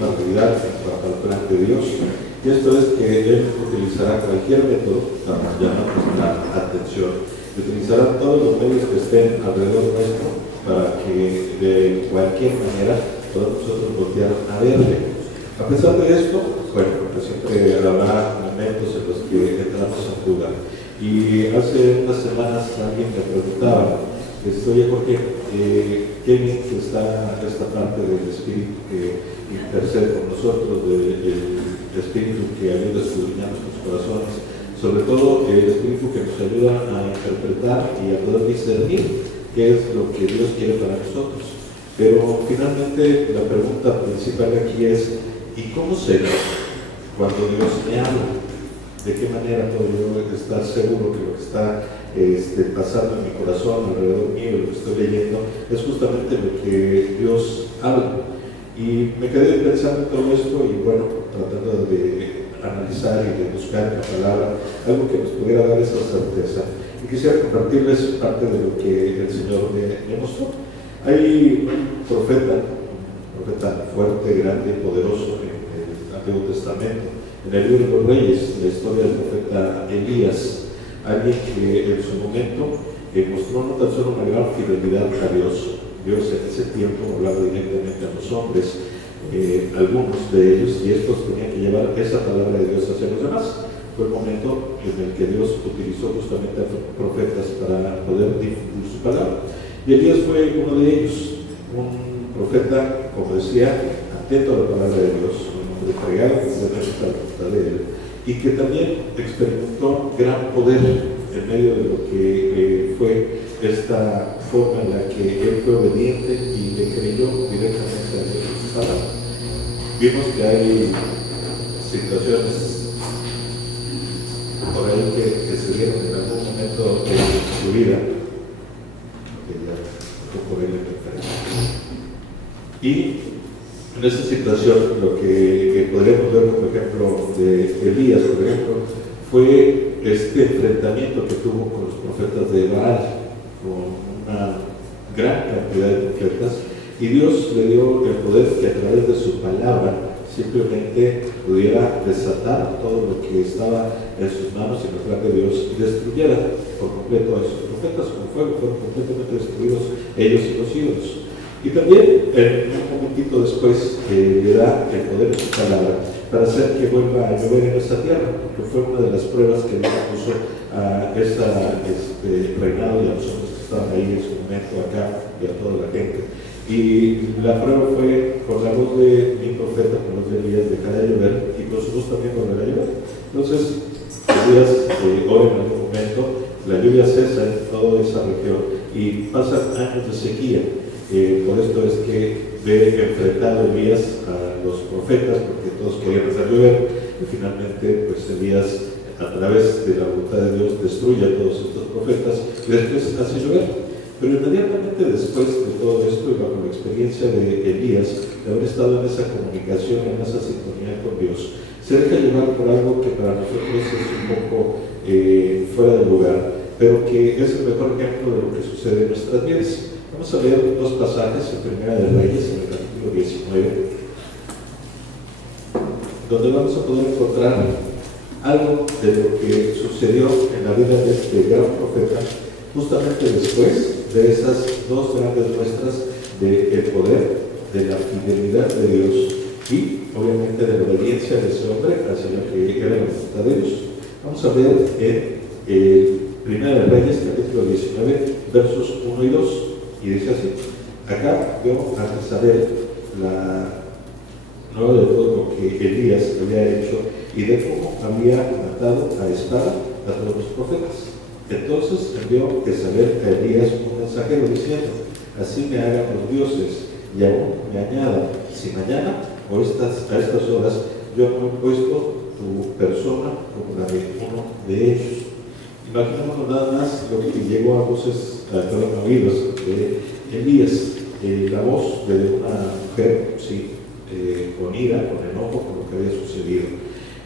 una realidad en cuanto al plan de Dios. Y esto es que Él utilizará cualquier método para llamar nuestra atención. Utilizará todos los medios que estén alrededor nuestro para que de cualquier manera podamos nosotros voltear a verle. A pesar de esto, bueno, pues siempre habrá momentos en los que entramos a dudar. Y hace unas semanas alguien me preguntaba, oye Jorge, qué bien que está esta parte del Espíritu que intercede con nosotros, del Espíritu que ayuda a escudriñar nuestros corazones, sobre todo el Espíritu que nos ayuda a interpretar y a poder discernir qué es lo que Dios quiere para nosotros. Pero finalmente la pregunta principal aquí es, ¿y cómo sé cuando Dios me habla? ¿De qué manera puedo yo estar seguro que lo que está pasando en mi corazón, alrededor mío, lo que estoy leyendo, es justamente lo que Dios habla? Y me quedé pensando en todo esto y bueno, tratando de analizar y de buscar en la palabra algo que nos pudiera dar esa certeza. Y quisiera compartirles parte de lo que el Señor me mostró. Hay un profeta fuerte, grande, poderoso en el Antiguo Testamento. En el libro de los Reyes, la historia del profeta Elías, alguien que en su momento mostró no tan solo una gran fidelidad a Dios. Dios en ese tiempo hablaba directamente a los hombres, algunos de ellos, y estos tenían que llevar esa palabra de Dios hacia los demás. Fue el momento en el que Dios utilizó justamente a profetas para poder difundir su palabra. Y Elías fue uno de ellos, un profeta, como decía, atento a la palabra de Dios, un hombre entregado completamente a la voluntad de Él, y que también experimentó gran poder en medio de lo que fue esta forma en la que Él fue obediente y le creyó directamente a Dios su palabra. Vimos que hay situaciones por ahí que se dieron en algún momento de su vida, que ya por él y en esa situación lo que podríamos ver, por ejemplo, de Elías, por ejemplo, fue este enfrentamiento que tuvo con los profetas de Baal, con una gran cantidad de profetas, y Dios le dio el poder que a través de su palabra simplemente pudiera desatar todo lo que estaba en sus manos y en el plan de Dios y destruyera por completo a esos profetas con fuego. Fueron completamente destruidos ellos y los ídolos. Y también un momentito después le da el poder de su palabra para hacer que vuelva a llover en esa tierra, porque fue una de las pruebas que Dios puso a ese reinado y a los hombres que estaban ahí en su momento acá y a toda la gente. Y la prueba fue con la voz de mi profeta, con la voz de Elías, dejará de llover y con su voz también volverá a llover. Entonces, Elías ora en algún momento, la lluvia cesa en toda esa región y pasan años de sequía. Por esto es que ve enfrentado Elías a los profetas, porque todos querían hacer llover, y finalmente pues Elías, a través de la voluntad de Dios, destruye a todos estos profetas y después hace llover. Pero inmediatamente después de todo esto y bajo la experiencia de Elías, de haber estado en esa comunicación, en esa sintonía con Dios, se deja llevar por algo que para nosotros es un poco fuera de lugar, pero que es el mejor ejemplo de lo que sucede en nuestras vidas. Vamos a leer dos pasajes en Primera de Reyes, en el capítulo 19, donde vamos a poder encontrar algo de lo que sucedió en la vida de este gran profeta, justamente después de esas dos grandes muestras del poder, de la fidelidad de Dios y obviamente de la obediencia de ese hombre hacia lo que era la voluntad de Dios. Vamos a ver en Primera de Reyes, capítulo 19, versos 1 y 2, y dice así: acá yo, al saber nuevo de todo lo que Elías había hecho y de cómo había matado a espada a todos los profetas, entonces envió Jezabel a Elías un mensajero diciendo: así me hagan los dioses y aún me añadan, si mañana o a estas horas yo no he puesto tu persona como la de uno de ellos. Imaginémonos nada más lo que llegó a voces, a oídos de Elías, la voz de una mujer, sí, con ira, con enojo por lo que había sucedido,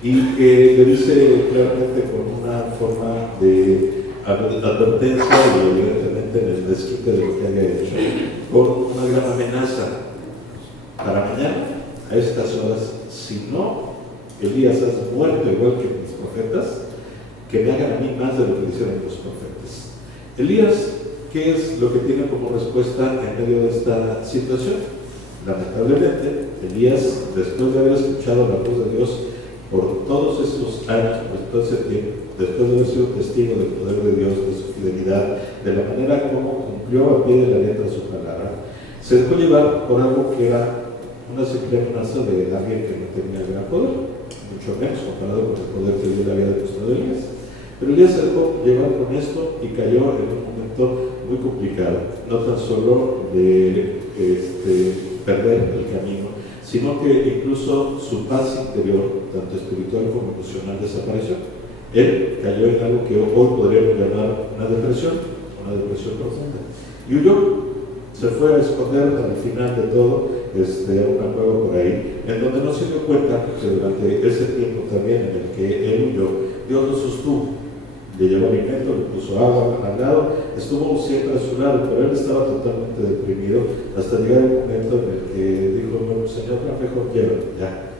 y que le dice claramente con una forma de advertencia y evidentemente en el desquite de lo que había hecho, con una gran amenaza: para mañana a estas horas, si no Elías has muerto igual que mis profetas, que me hagan a mí más de lo que hicieron los profetas. Elías, ¿qué es lo que tiene como respuesta en medio de esta situación? Lamentablemente, Elías, después de haber escuchado la voz de Dios por todos estos años, por todo ese tiempo, después de haber sido testigo del poder de Dios, de su fidelidad, de la manera como cumplió a pie de la letra su palabra, se dejó llevar por algo que era una simple amenaza de alguien que no tenía gran poder, mucho menos comparado con el poder que Dios le había demostrado a Elías. Pero Elías se dejó llevar con esto y cayó en un momento muy complicado, no tan solo de perder el camino, sino que incluso su paz interior, tanto espiritual como emocional, desapareció. Él cayó en algo que hoy podríamos llamar una depresión profunda. Y huyó, se fue a esconder al final de todo a una cueva por ahí, en donde no se dio cuenta que durante ese tiempo también en el que él huyó, Dios lo sostuvo. Le llevó alimento, le puso agua al lado, estuvo siempre a su lado, pero él estaba totalmente deprimido hasta llegar el momento en el que dijo: bueno, Señor, mejor llévame, ya,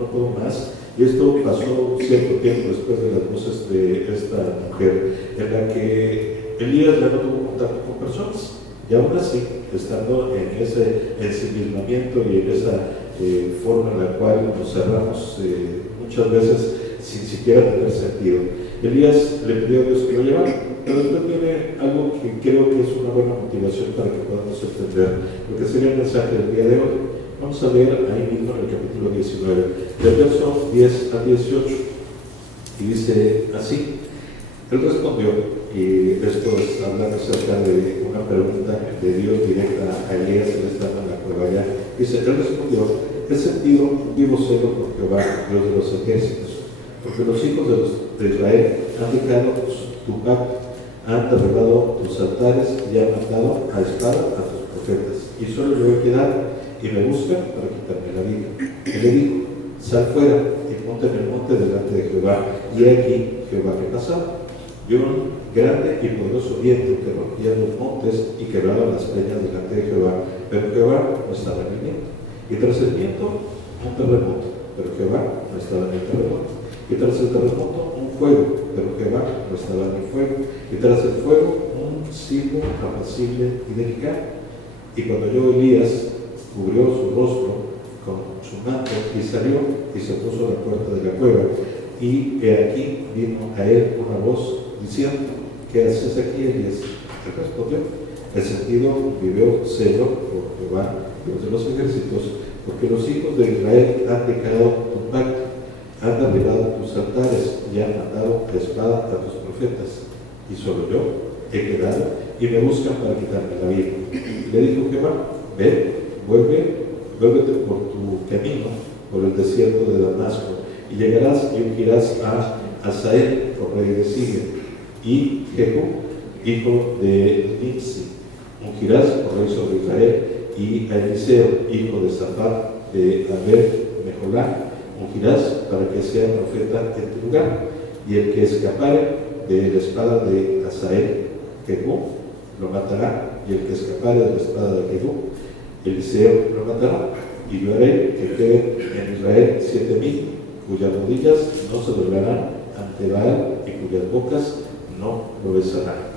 no puedo más. Y esto pasó cierto tiempo después de las voces de esta mujer, en la que Elías ya no tuvo contacto con personas, y aún así, estando en ese ensimismamiento y en esa forma en la cual nos cerramos muchas veces sin siquiera tener sentido, Elías le pidió a Dios que lo llevara. Pero después viene algo que creo que es una buena motivación para que podamos entender lo que sería el mensaje del día de hoy. Vamos a leer ahí mismo en el capítulo 19, del verso 10 al 18, y dice así: él respondió, y esto es hablando acerca de una pregunta de Dios directa a Elías, que estaba en la cueva allá. Dice: él respondió, he sentido un vivo celo por Jehová, Dios de los ejércitos, porque los hijos de Israel han dejado tu pacto, han derribado tus altares y han matado a espada a tus profetas, y solo yo he quedado, y me buscan para quitarme la vida. Y le dijo: sal fuera y ponte en el monte delante de Jehová. Y aquí Jehová que pasaba, y un grande y poderoso viento que rompía los montes y quebraba las peñas delante de Jehová, pero Jehová no estaba en el viento. Y tras el viento un terremoto, pero Jehová no estaba en el terremoto. Y tras el terremoto un fuego, pero Jehová no estaba en el fuego. Y tras el fuego un silbo apacible y delicado. Y cuando oyó Elías, cubrió su rostro con su manto y salió y se puso a la puerta de la cueva. Y he aquí vino a él una voz diciendo: ¿qué haces aquí, Elías? Él respondió: he sentido un vivo celo por Jehová, Dios de los ejércitos, porque los hijos de Israel han dejado tu pacto, han derribado tus altares y han matado a espada a tus profetas, y solo yo he quedado, y me buscan para quitarme la vida. Le dijo Jehová: ve, vuélvete por tu camino, por el desierto de Damasco, y llegarás y ungirás a Hazael, por rey de Siria, y Jehú, hijo de Nimsi, ungirás por rey sobre Israel, y a Eliseo, hijo de Safat, de Aber-Meholá, ungirás para que sea profeta en tu lugar, y el que escapare de la espada de Hazael, Jehú, lo matará, y el que escapare de la espada de Jehú, Eliseo lo matará, y yo haré que queden en Israel 7,000, cuyas rodillas no se doblarán ante Baal y cuyas bocas no lo besarán.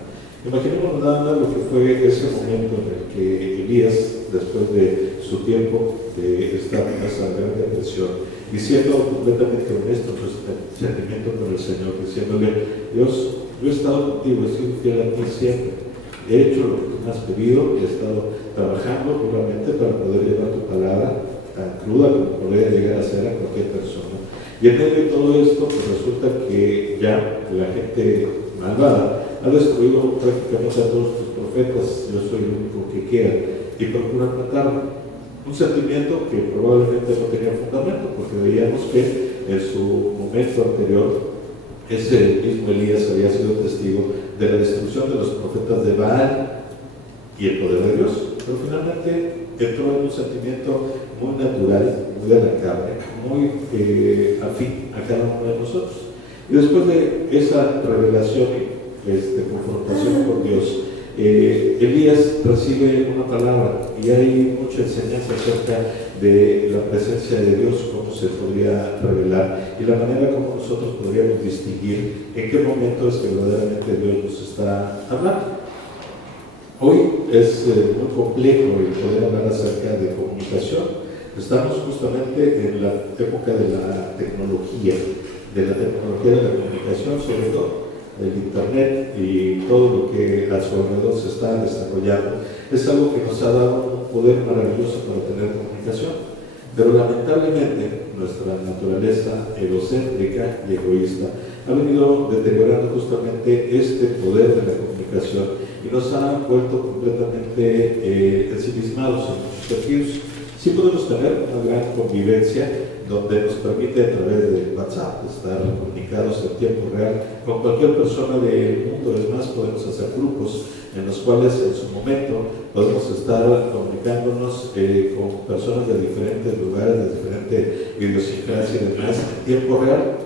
Imaginemos nada más lo que fue ese momento en el que Elías, después de su tiempo de estar en esa gran depresión, y siendo completamente honesto en su sentimiento con el Señor, diciéndole: Dios, yo he estado contigo, he sido fiel a ti siempre, he hecho lo que tú me has pedido, he estado trabajando duramente para poder llevar tu palabra tan cruda como podría llegar a ser a cualquier persona. Y en medio de todo esto, pues resulta que ya la gente malvada ha destruido prácticamente a todos tus profetas, yo soy el único que queda, y procuran matarme. Un sentimiento que probablemente no tenía fundamento, porque veíamos que en su momento anterior ese mismo Elías había sido testigo de la destrucción de los profetas de Baal y el poder de Dios, pero finalmente entró en un sentimiento muy natural, muy de la carne, muy afín a cada uno de nosotros. Y después de esa revelación y confrontación con Dios, Elías recibe una palabra y hay mucha enseñanza acerca de la presencia de Dios, cómo se podría revelar y la manera como nosotros podríamos distinguir en qué momento es que verdaderamente Dios nos está hablando. Hoy es muy complejo el poder hablar acerca de comunicación. Estamos justamente en la época de la tecnología de la comunicación, sobre todo el Internet y todo lo que a su alrededor se está desarrollando. Es algo que nos ha dado un poder maravilloso para tener comunicación, pero lamentablemente nuestra naturaleza egocéntrica y egoísta ha venido deteriorando justamente este poder de la comunicación y nos ha vuelto completamente ensimismados en muchos sentidos. Sí podemos tener una gran convivencia donde nos permite a través de WhatsApp estar comunicados en tiempo real con cualquier persona del mundo. Es más, podemos hacer grupos en los cuales en su momento podemos estar comunicándonos con personas de diferentes lugares, de diferente idiosincrasia y demás en tiempo real.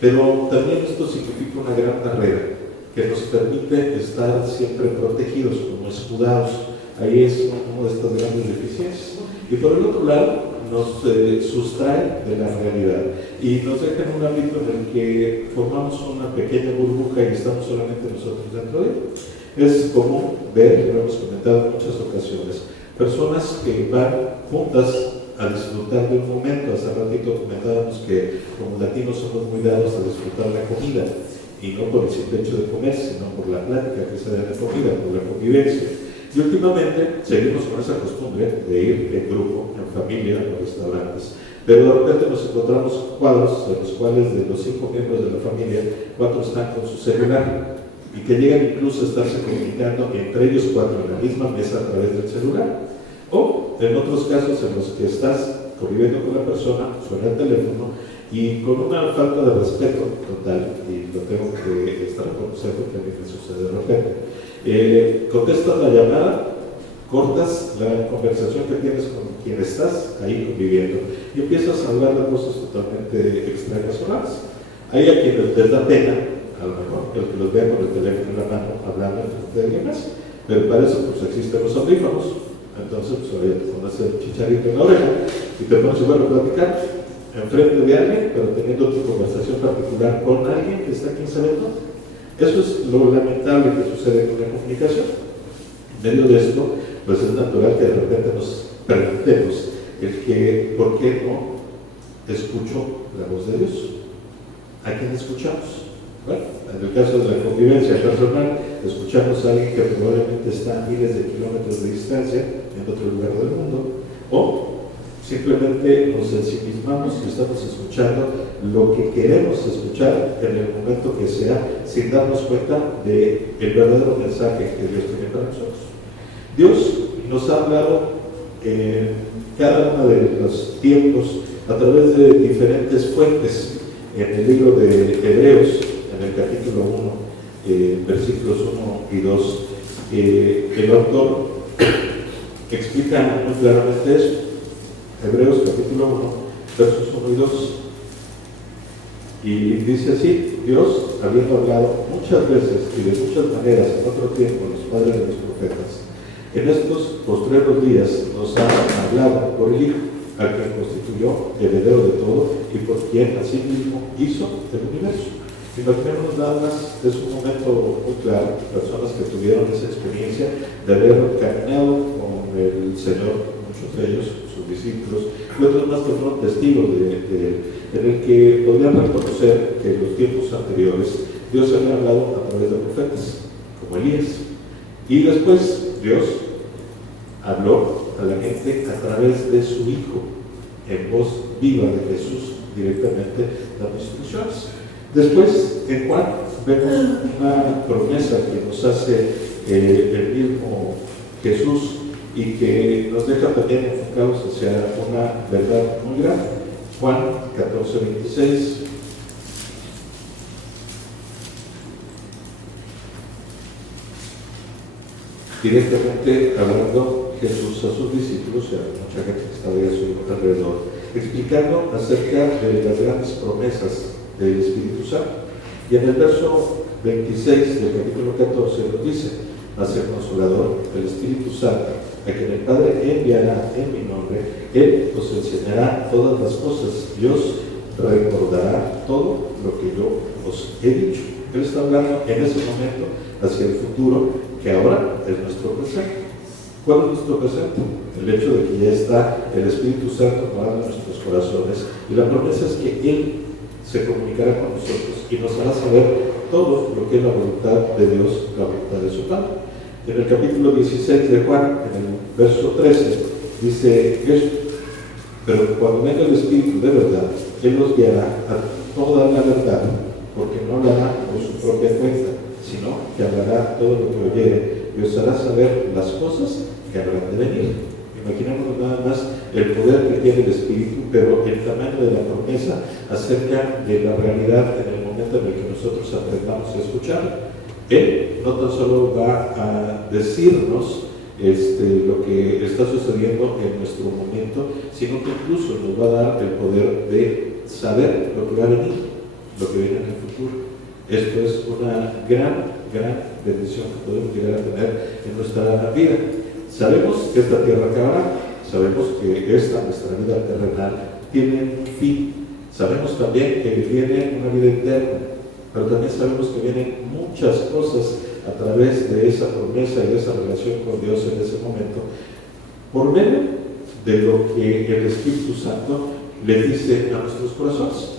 Pero también esto significa una gran barrera que nos permite estar siempre protegidos, como escudados. Ahí es una de estas grandes deficiencias. Y por el otro lado, nos sustrae de la realidad y nos deja en un ámbito en el que formamos una pequeña burbuja y estamos solamente nosotros dentro de ella. Es común ver, lo hemos comentado en muchas ocasiones, personas que van juntas a disfrutar de un momento. Hace ratito comentábamos que como latinos somos muy dados a disfrutar la comida, y no por el simple hecho de comer, sino por la plática que se da en la comida, por la convivencia. Y últimamente seguimos con esa costumbre de ir en grupo, en familia, a los restaurantes. Pero de repente nos encontramos cuadros en los cuales de los 5 miembros de la familia, 4 están con su celular y que llegan incluso a estarse comunicando entre ellos 4 en la misma mesa a través del celular. O en otros casos en los que estás conviviendo con la persona, suena el teléfono y con una falta de respeto total, y lo tengo que estar a conocer porque a mí me sucede de repente. Contestas la llamada, cortas la conversación que tienes con quien estás ahí conviviendo y empiezas a hablar de cosas totalmente extrañas o raras. Hay a quienes les da pena, a lo mejor, el que los vea con el teléfono en la mano hablando frente de alguien más, pero para eso pues existen los audífonos. Entonces pues ahora te pones el chicharito en la oreja y te pones igual a platicar enfrente de alguien, pero teniendo tu conversación particular con alguien que está aquí en Salento. Eso es lo lamentable que sucede con la comunicación. En medio de esto, pues es natural que de repente nos preguntemos ¿por qué no escucho la voz de Dios? ¿A quién escuchamos? Bueno, en el caso de la convivencia personal, escuchamos a alguien que probablemente está a miles de kilómetros de distancia en otro lugar del mundo, o simplemente nos ensimismamos y estamos escuchando lo que queremos escuchar en el momento que sea, sin darnos cuenta del verdadero mensaje que Dios tiene para nosotros. Dios nos ha hablado en cada uno de los tiempos a través de diferentes fuentes. En el libro de Hebreos, en el capítulo 1, versículos 1 y 2, el autor explica muy claramente eso. Hebreos capítulo 1, versos 1 y 2. Y dice así: Dios, habiendo hablado muchas veces y de muchas maneras en otro tiempo a los padres de los profetas, en estos postreros días nos ha hablado por el Hijo, al que constituyó heredero de todo y por quien así mismo hizo el universo. Imaginémonos nada más, es un momento muy claro, personas que tuvieron esa experiencia de haber caminado con el Señor, muchos de ellos, sus discípulos, y otros más que fueron testigos en el que podrían reconocer que en los tiempos anteriores Dios había hablado a través de profetas, como Elías. Y después Dios habló a la gente a través de su Hijo, en voz viva de Jesús, directamente dando instrucciones. Después, en Juan, vemos una promesa que nos hace el mismo Jesús y que nos deja también enfocados hacia una verdad muy grande. Juan 14:26. Directamente hablando Jesús a sus discípulos y a mucha gente que estaba a su alrededor, explicando acerca de las grandes promesas del Espíritu Santo. Y en el verso 26 del capítulo 14 nos dice: mas el Consolador, el Espíritu Santo, a a quien el Padre enviará en mi nombre, Él os enseñará todas las cosas y os recordará todo lo que yo os he dicho. Él está hablando en ese momento hacia el futuro, que ahora es nuestro presente. ¿Cuál es nuestro presente? El hecho de que ya está el Espíritu Santo morando en nuestros corazones, y la promesa es que Él se comunicará con nosotros y nos hará saber todo lo que es la voluntad de Dios, la voluntad de su Padre. En el capítulo 16 de Juan, en el verso 13, dice esto: pero cuando venga el Espíritu de verdad, Él os guiará a toda la verdad, porque no hablará por su propia cuenta, sino que hablará todo lo que oyere y os hará saber las cosas que habrán de venir. Imaginemos nada más el poder que tiene el Espíritu, pero el tamaño de la promesa acerca de la realidad en el momento en el que nosotros aprendamos a escuchar. Él no tan solo va a decirnos lo que está sucediendo en nuestro momento, sino que incluso nos va a dar el poder de saber lo que va a venir, lo que viene en el futuro. Esto es una gran bendición que podemos llegar a tener en nuestra vida. Sabemos que esta tierra acabará, sabemos que nuestra vida terrenal tiene un fin, sabemos también que viene una vida eterna, pero también sabemos que vienen muchas cosas a través de esa promesa y de esa relación con Dios en ese momento, por medio de lo que el Espíritu Santo le dice a nuestros corazones.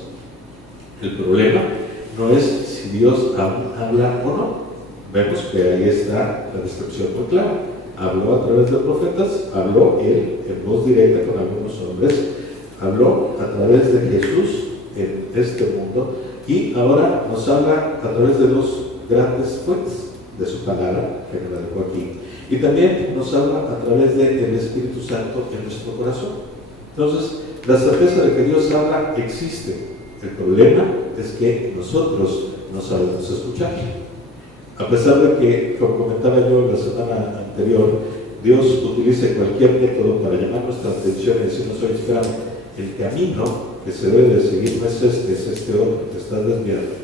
El problema no es si Dios aún habla o no. Vemos que ahí está la descripción muy clara. Habló a través de profetas, habló Él en voz directa con algunos hombres, habló a través de Jesús en este mundo, y ahora nos habla a través de dos grandes fuentes de su palabra, que me la dejó aquí, y también nos habla a través del Espíritu Santo en nuestro corazón. Entonces, la certeza de que Dios habla existe. El problema es que nosotros no sabemos escuchar. A pesar de que, como comentaba yo la semana anterior, Dios utiliza cualquier método para llamar nuestra atención y decirnos: oye, espérame, el camino que se debe de seguir no es este otro, te estás desviando.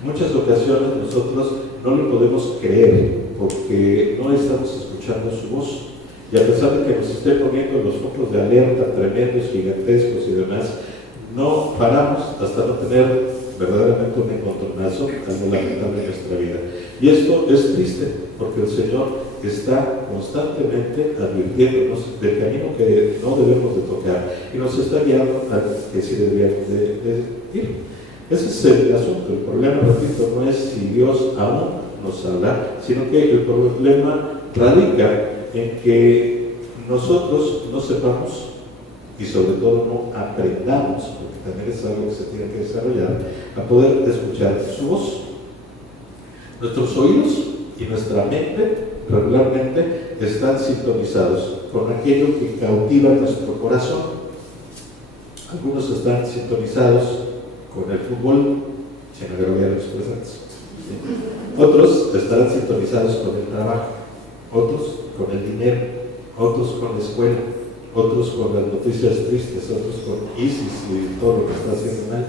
En muchas ocasiones nosotros no le podemos creer porque no estamos escuchando su voz. Y a pesar de que nos esté poniendo los focos de alerta tremendos, gigantescos y demás, no paramos hasta no tener verdaderamente un encontronazo, algo lamentable en nuestra vida. Y esto es triste, porque el Señor está constantemente advirtiéndonos del camino que no debemos de tocar y nos está guiando al que sí deberíamos de ir. Ese es el asunto. El problema, repito, no es si Dios aún nos habla, sino que el problema radica en que nosotros no sepamos y sobre todo no aprendamos, porque también es algo que se tiene que desarrollar, a poder escuchar su voz. Nuestros oídos y nuestra mente regularmente están sintonizados con aquello que cautiva nuestro corazón. Algunos están sintonizados con el fútbol, sin agraviar a los presentes. Otros estarán sintonizados con el trabajo, otros con el dinero, otros con la escuela, otros con las noticias tristes, otros con ISIS y todo lo que está haciendo mal.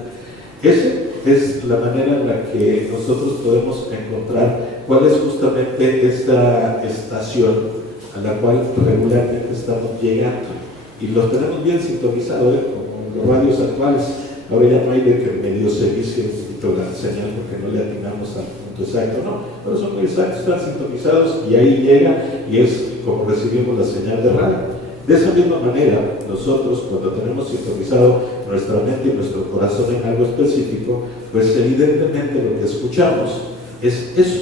Esa es la manera en la que nosotros podemos encontrar cuál es justamente esta estación a la cual regularmente estamos llegando. Y lo tenemos bien sintonizado, como los radios actuales. Ahora ya no hay de que medio se vicie un poquito la señal porque no le atinamos al punto exacto, no, pero son muy exactos, están sintonizados y ahí llega y es como recibimos la señal de radio. De esa misma manera, nosotros cuando tenemos sintonizado nuestra mente y nuestro corazón en algo específico, pues evidentemente lo que escuchamos es eso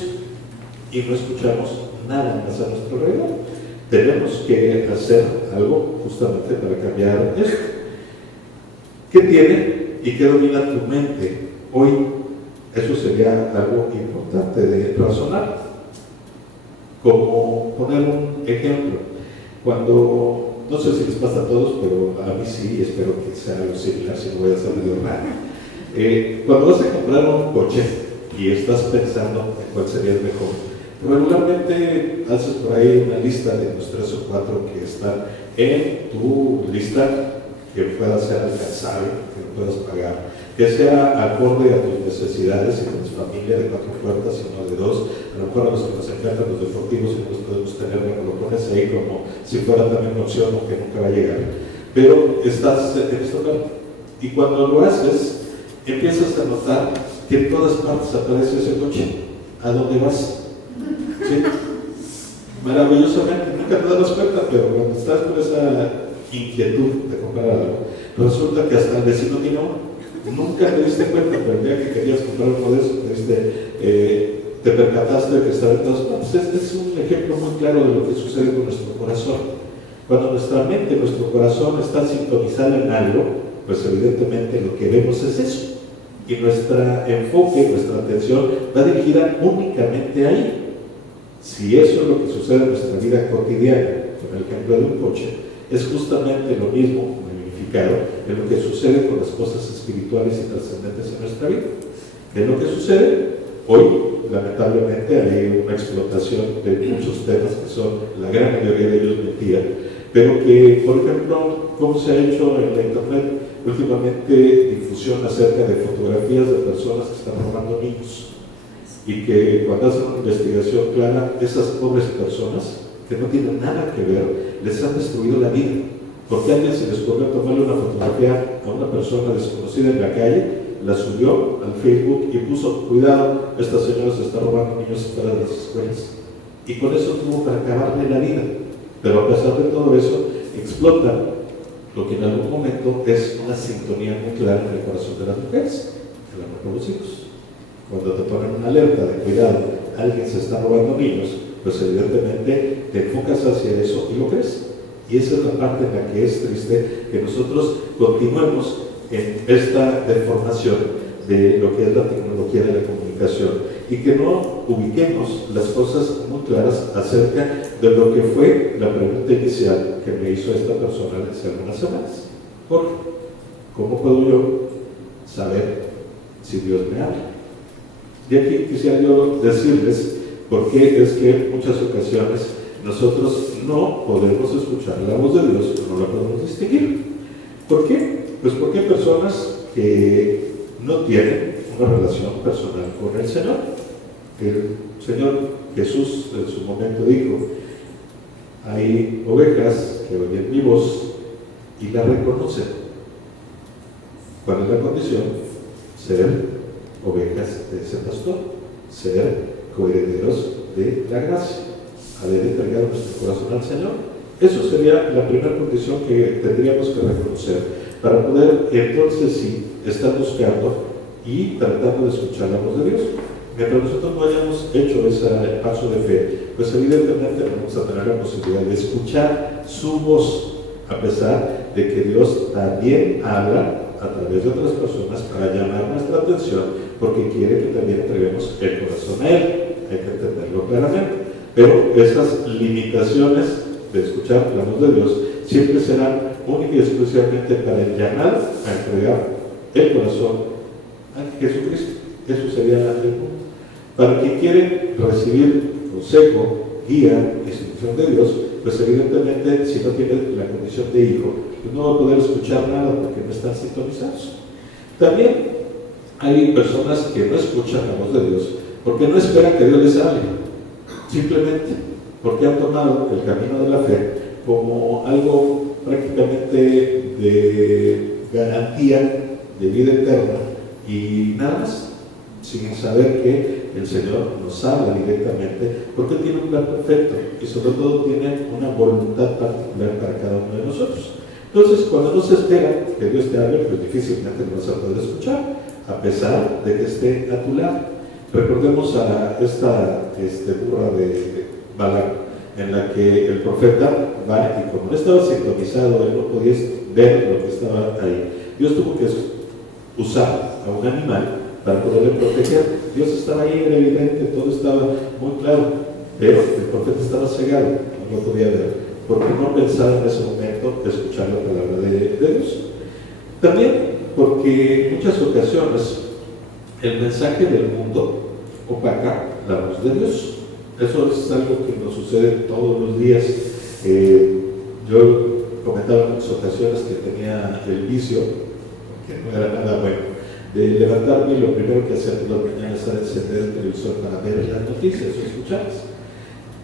y no escuchamos nada más a nuestro alrededor. Tenemos que hacer algo justamente para cambiar esto. ¿Qué tiene y qué domina tu mente hoy? Eso sería algo importante de razonar. Como poner un ejemplo, cuando, no sé si les pasa a todos, pero a mí sí, espero que sea algo similar, si no voy a ser medio raro. Cuando vas a comprar un coche y estás pensando en cuál sería el mejor, regularmente haces por ahí una lista de los 3 o 4 que están en tu lista que pueda ser alcanzable, que lo puedas pagar, que sea acorde a tus necesidades y tienes familia de 4 puertas y no de 2. A lo mejor a los que nos encantan los deportivos y los podemos tener, bueno, lo pones ahí como si fuera también una opción, aunque nunca va a llegar. Pero estás en esto claro. Y cuando lo haces, empiezas a notar que en todas partes aparece ese coche. ¿A dónde vas? ¿Sí? Maravillosamente, nunca te das cuenta, pero cuando estás con esa inquietud de comprar algo, resulta que hasta el vecino tiene uno. Nunca te diste cuenta, pero el día que querías comprar uno de esos, te percataste de que estaba en todas partes. Este es un ejemplo muy claro de lo que sucede con nuestro corazón. Cuando nuestra mente, nuestro corazón está sintonizado en algo, pues evidentemente lo que vemos es eso. Y nuestro enfoque, nuestra atención va dirigida únicamente ahí. Si eso es lo que sucede en nuestra vida cotidiana, con el ejemplo de un coche, es justamente lo mismo, magnificado, en lo que sucede con las cosas espirituales y trascendentes en nuestra vida. ¿Qué es lo que sucede? Hoy, lamentablemente, hay una explotación de muchos temas que son, la gran mayoría de ellos, mentira, pero que, por ejemplo, ¿cómo se ha hecho en la internet? Últimamente difusión acerca de fotografías de personas que están robando niños y que cuando hacen una investigación clara, esas pobres personas que no tienen nada que ver, les han destruido la vida, porque alguien se les ocurrió tomarle una fotografía a una persona desconocida en la calle, la subió al Facebook y puso, cuidado, esta señora se está robando niños fuera de las escuelas, y con eso tuvo para acabarle la vida. Pero a pesar de todo eso, explotan lo que en algún momento es una sintonía muy clara en el corazón de las mujeres, el amor por los hijos. Cuando te ponen una alerta de cuidado, alguien se está robando niños, pues evidentemente te enfocas hacia eso y lo crees. Y esa es la parte en la que es triste que nosotros continuemos en esta deformación de lo que es la tecnología de la comunicación y que no ubiquemos las cosas muy claras acerca de lo que fue la pregunta inicial que me hizo esta persona hace algunas semanas. Jorge, ¿cómo puedo yo saber si Dios me habla? Y aquí quisiera yo decirles por qué es que en muchas ocasiones nosotros no podemos escuchar la voz de Dios, no la podemos distinguir. ¿Por qué? Pues porque hay personas que no tienen una relación personal con el Señor. El Señor Jesús en su momento dijo, hay ovejas que oyen mi voz y la reconocen. ¿Cuál es la condición? Ser ovejas de ese pastor, ser coherederos de la gracia, haber entregado nuestro corazón al Señor. Eso sería la primera condición que tendríamos que reconocer para poder entonces sí estar buscando y tratando de escuchar la voz de Dios. Mientras nosotros no hayamos hecho ese paso de fe, pues evidentemente no vamos a tener la posibilidad de escuchar su voz, a pesar de que Dios también habla a través de otras personas para llamar nuestra atención, porque quiere que también entreguemos el corazón a Él. Hay que entenderlo claramente. Pero esas limitaciones de escuchar la voz de Dios siempre serán única y exclusivamente para el llamado a entregar el corazón a Jesucristo. Eso sería el punto. Para quien quiere recibir consejo, guía, instrucción de Dios, pues evidentemente si no tiene la condición de hijo, pues no va a poder escuchar nada porque no están sintonizados. También hay personas que no escuchan la voz de Dios porque no esperan que Dios les hable, simplemente porque han tomado el camino de la fe como algo prácticamente de garantía de vida eterna y nada más, sin saber que el Señor nos habla directamente, porque Él tiene un plan perfecto y sobre todo tiene una voluntad particular para cada uno de nosotros. Entonces, cuando no se espera que Dios te hable, pues difícilmente lo vas a poder escuchar, a pesar de que esté a tu lado. Recordemos a esta burra de Balaam, en la que el profeta va y como no estaba sintonizado, él no podía ver lo que estaba ahí. Dios tuvo que usar a un animal para poderle proteger. Dios estaba ahí, era evidente, todo estaba muy claro, pero el profeta estaba cegado, no lo podía ver, porque no pensaba en ese momento escuchar la palabra de Dios. También porque en muchas ocasiones el mensaje del mundo opaca la voz de Dios. Eso es algo que nos sucede todos los días. Yo comentaba mucho ocasiones que tenía el vicio, que no era nada bueno, de levantarme y lo primero que hacía todas las mañanas era encender el televisor para ver las noticias o escucharlas.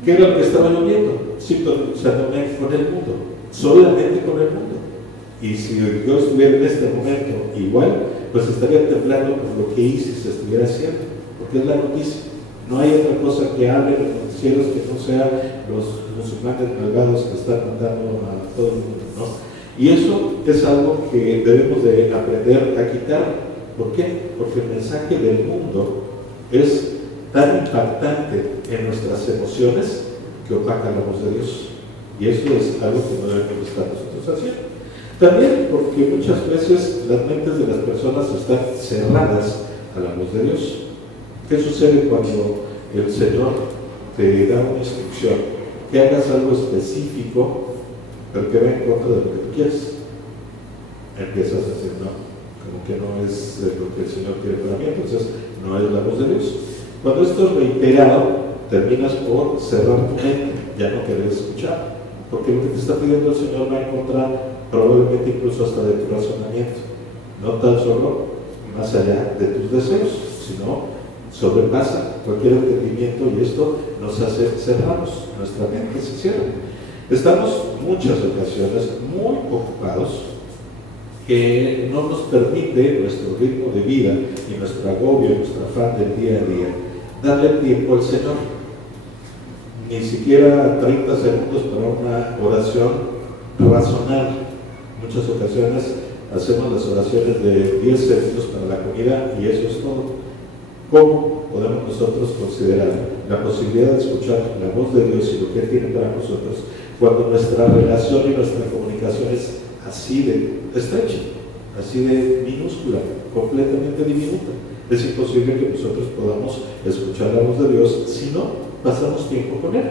¿Qué era lo que estaba yo viendo? Sintonizarme con el mundo, solamente con el mundo. Y si yo estuviera en este momento igual, pues estaría temblando por lo que ISIS estuviera haciendo, porque es la noticia. No hay otra cosa que hable en los noticieros que no sean los musulmanes malvados que están matando a todo el mundo, ¿no? Y eso es algo que debemos de aprender a quitar. ¿Por qué? Porque el mensaje del mundo es tan impactante en nuestras emociones que opaca la voz de Dios. Y eso es algo que no debemos estar nosotros haciendo. También porque muchas veces las mentes de las personas están cerradas a la voz de Dios. ¿Qué sucede cuando el Señor te da una instrucción? Que hagas algo específico, pero que va en contra de lo que tú quieres. Empiezas a decir, no, como que no es lo que el Señor quiere para mí, entonces no es la voz de Dios. Cuando esto es reiterado, terminas por cerrar tu mente, ya no querer escuchar, porque lo que te está pidiendo el Señor va en contra, probablemente incluso hasta de tu razonamiento, no tan solo más allá de tus deseos, sino sobrepasa cualquier entendimiento, y esto nos hace cerrados, nuestra mente se cierra. Estamos muchas ocasiones muy ocupados, que no nos permite nuestro ritmo de vida y nuestro agobio, nuestro afán del día a día, darle tiempo al Señor. Ni siquiera 30 segundos para una oración razonable. Muchas ocasiones hacemos las oraciones de 10 segundos para la comida y eso es todo. ¿Cómo podemos nosotros considerar la posibilidad de escuchar la voz de Dios y lo que Él tiene para nosotros cuando nuestra relación y nuestra comunicación es así de estrecha, así de minúscula, completamente diminuta? Es imposible que nosotros podamos escuchar la voz de Dios si no pasamos tiempo con Él,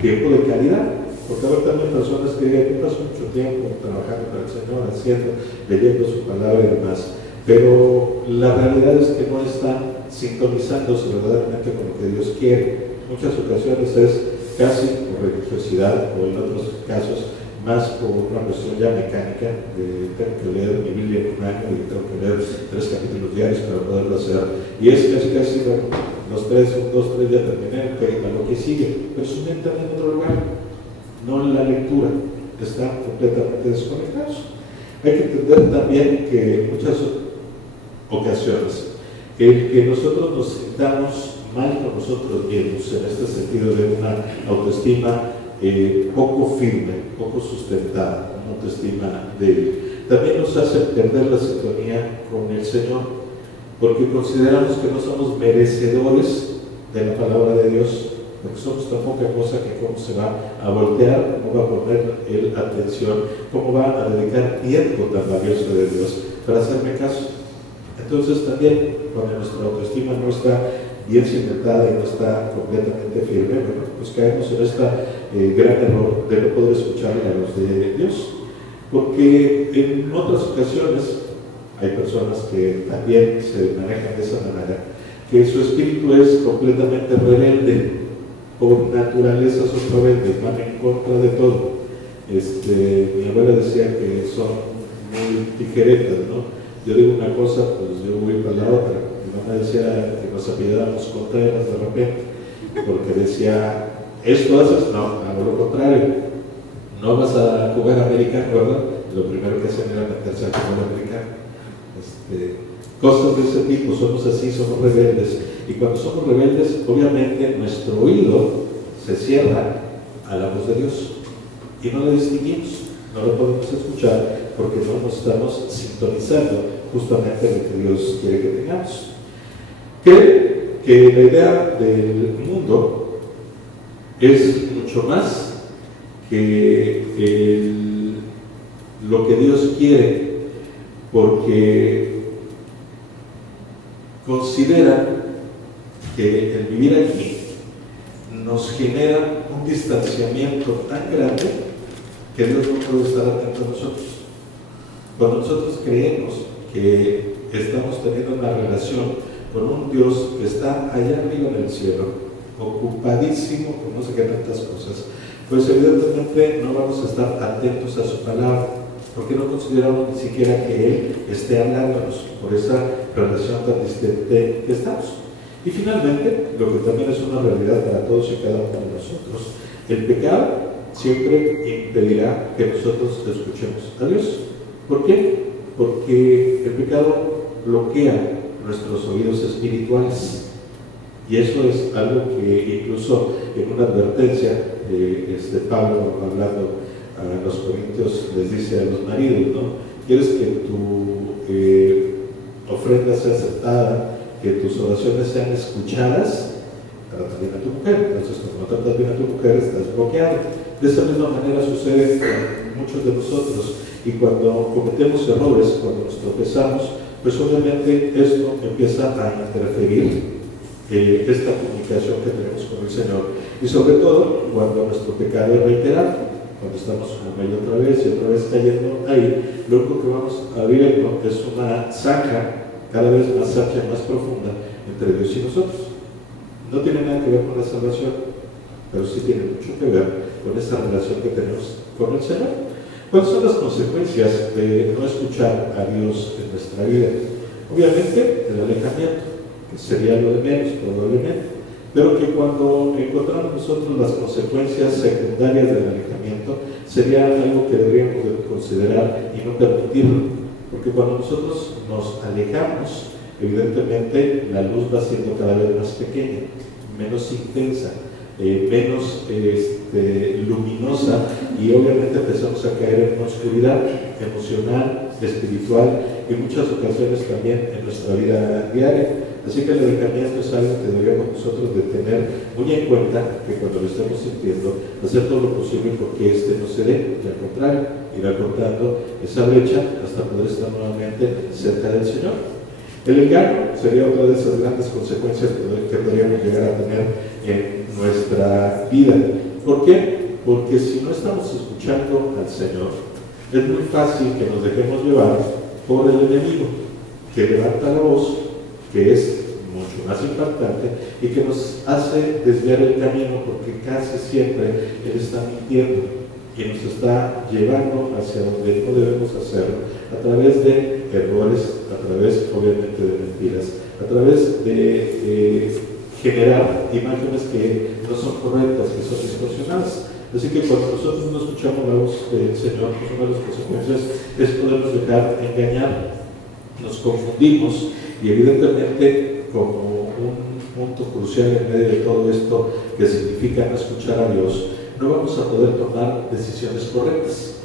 tiempo de calidad. Porque habrá también personas que digan, yo paso mucho tiempo trabajando para el Señor, haciendo, leyendo su palabra y demás, pero la realidad es que no están sintonizándose verdaderamente con lo que Dios quiere. Muchas ocasiones es casi por religiosidad, o en otros casos más por una cuestión ya mecánica, de tengo que leer mi Biblia en un año y tengo que leer 3 capítulos diarios para poderlo hacer, y es casi bueno, los 3, 2, 3 ya terminé, que a lo que sigue, pero su mente anda en otro lugar, no en la lectura, están completamente desconectados. Hay que entender también que en muchas ocasiones el que nosotros nos sintamos mal con nosotros mismos, en este sentido de una autoestima poco firme, poco sustentada, una autoestima débil, también nos hace perder la sintonía con el Señor, porque consideramos que no somos merecedores de la palabra de Dios, porque somos tan poca cosa que cómo se va a voltear, cómo va a poner él atención, cómo va a dedicar tiempo tan valioso de Dios para hacerme caso. Entonces también cuando nuestra autoestima no está bien cimentada y no está completamente firme, bueno, pues caemos en este gran error de no poder escuchar la voz de Dios, porque en otras ocasiones hay personas que también se manejan de esa manera, que su espíritu es completamente rebelde, por naturaleza son rebeldes, van en contra de todo. Mi abuela decía que son muy tijeretas, ¿no? Yo digo una cosa, pues yo voy para la otra. Mi mamá decía que nos apellidáramos Contreras de repente, porque decía, ¿esto haces? No, hago lo contrario. No vas a jugar americano, ¿verdad? Lo primero que hacen era meterse al fútbol americano. Cosas de ese tipo, somos así, somos rebeldes. Y cuando somos rebeldes, obviamente nuestro oído se cierra a la voz de Dios y no la distinguimos, no la podemos escuchar porque no nos estamos sintonizando justamente lo que Dios quiere que tengamos. Creo que la idea del mundo es mucho más que lo que Dios quiere, porque considera que el vivir aquí nos genera un distanciamiento tan grande que Dios no puede estar atento a nosotros. Cuando nosotros creemos que estamos teniendo una relación con un Dios que está allá arriba en el cielo, ocupadísimo con no sé qué tantas cosas, pues evidentemente no vamos a estar atentos a su palabra, porque no consideramos ni siquiera que Él esté hablándonos por esa relación tan distante que estamos. Y finalmente, lo que también es una realidad para todos y cada uno de nosotros, el pecado siempre impedirá que nosotros escuchemos a Dios. ¿Por qué? Porque el pecado bloquea nuestros oídos espirituales. Y eso es algo que incluso en una advertencia, Pablo hablando a los corintios les dice a los maridos, ¿no? ¿Quieres que tu ofrenda sea aceptada, que tus oraciones sean escuchadas? Trata bien a tu mujer. Entonces, cuando no tratas bien a tu mujer, estás bloqueado. De esa misma manera sucede con muchos de nosotros. Y cuando cometemos errores, cuando nos tropezamos, pues obviamente esto empieza a interferir esta comunicación que tenemos con el Señor. Y sobre todo, cuando nuestro pecado es reiterado. Cuando estamos una y otra vez cayendo ahí, lo único que vamos a viendo es una zanja cada vez más ancha y más profunda entre Dios y nosotros. No tiene nada que ver con la salvación, pero sí tiene mucho que ver con esa relación que tenemos con el Señor. ¿Cuáles son las consecuencias de no escuchar a Dios en nuestra vida? Obviamente, el alejamiento, que sería lo de menos probablemente, pero que cuando encontramos nosotros las consecuencias secundarias del alejamiento, sería algo que deberíamos de considerar y no permitirlo, porque cuando nosotros nos alejamos, evidentemente la luz va siendo cada vez más pequeña, menos intensa, menos luminosa, y obviamente empezamos a caer en una oscuridad emocional, espiritual y en muchas ocasiones también en nuestra vida diaria. Así que el alejamiento es algo que deberíamos nosotros de tener muy en cuenta, que cuando lo estemos sintiendo, hacer todo lo posible porque no se dé, y al contrario, ir acortando esa brecha hasta poder estar nuevamente cerca del Señor. El engaño sería otra de esas grandes consecuencias que podríamos llegar a tener en nuestra vida. ¿Por qué? Porque si no estamos escuchando al Señor, es muy fácil que nos dejemos llevar por el enemigo, que levanta la voz, que es mucho más impactante y que nos hace desviar el camino, porque casi siempre Él está mintiendo y nos está llevando hacia donde no debemos hacerlo, a través de errores, a través obviamente de mentiras, a través de generar imágenes que no son correctas, que son distorsionadas. Así que cuando nosotros no escuchamos la voz del Señor, pues una de las consecuencias es podernos dejar engañar, nos confundimos. Y evidentemente, como un punto crucial en medio de todo esto que significa no escuchar a Dios, no vamos a poder tomar decisiones correctas.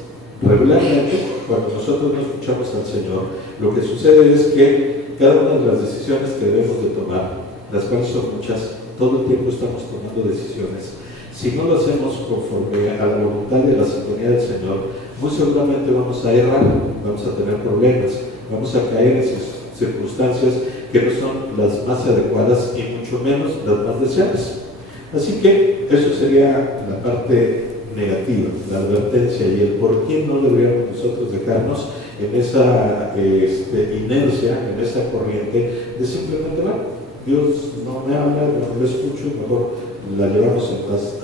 Regularmente, cuando nosotros no escuchamos al Señor, lo que sucede es que cada una de las decisiones que debemos de tomar, las cuales son muchas, todo el tiempo estamos tomando decisiones. Si no lo hacemos conforme a la voluntad de la sintonía del Señor, muy seguramente vamos a errar, vamos a tener problemas, vamos a caer en circunstancias que no son las más adecuadas y mucho menos las más deseables. Así que eso sería la parte negativa, la advertencia y el por qué no deberíamos nosotros dejarnos en esa inercia, en esa corriente de simplemente, bueno, Dios no me habla, no lo escucho, mejor la llevamos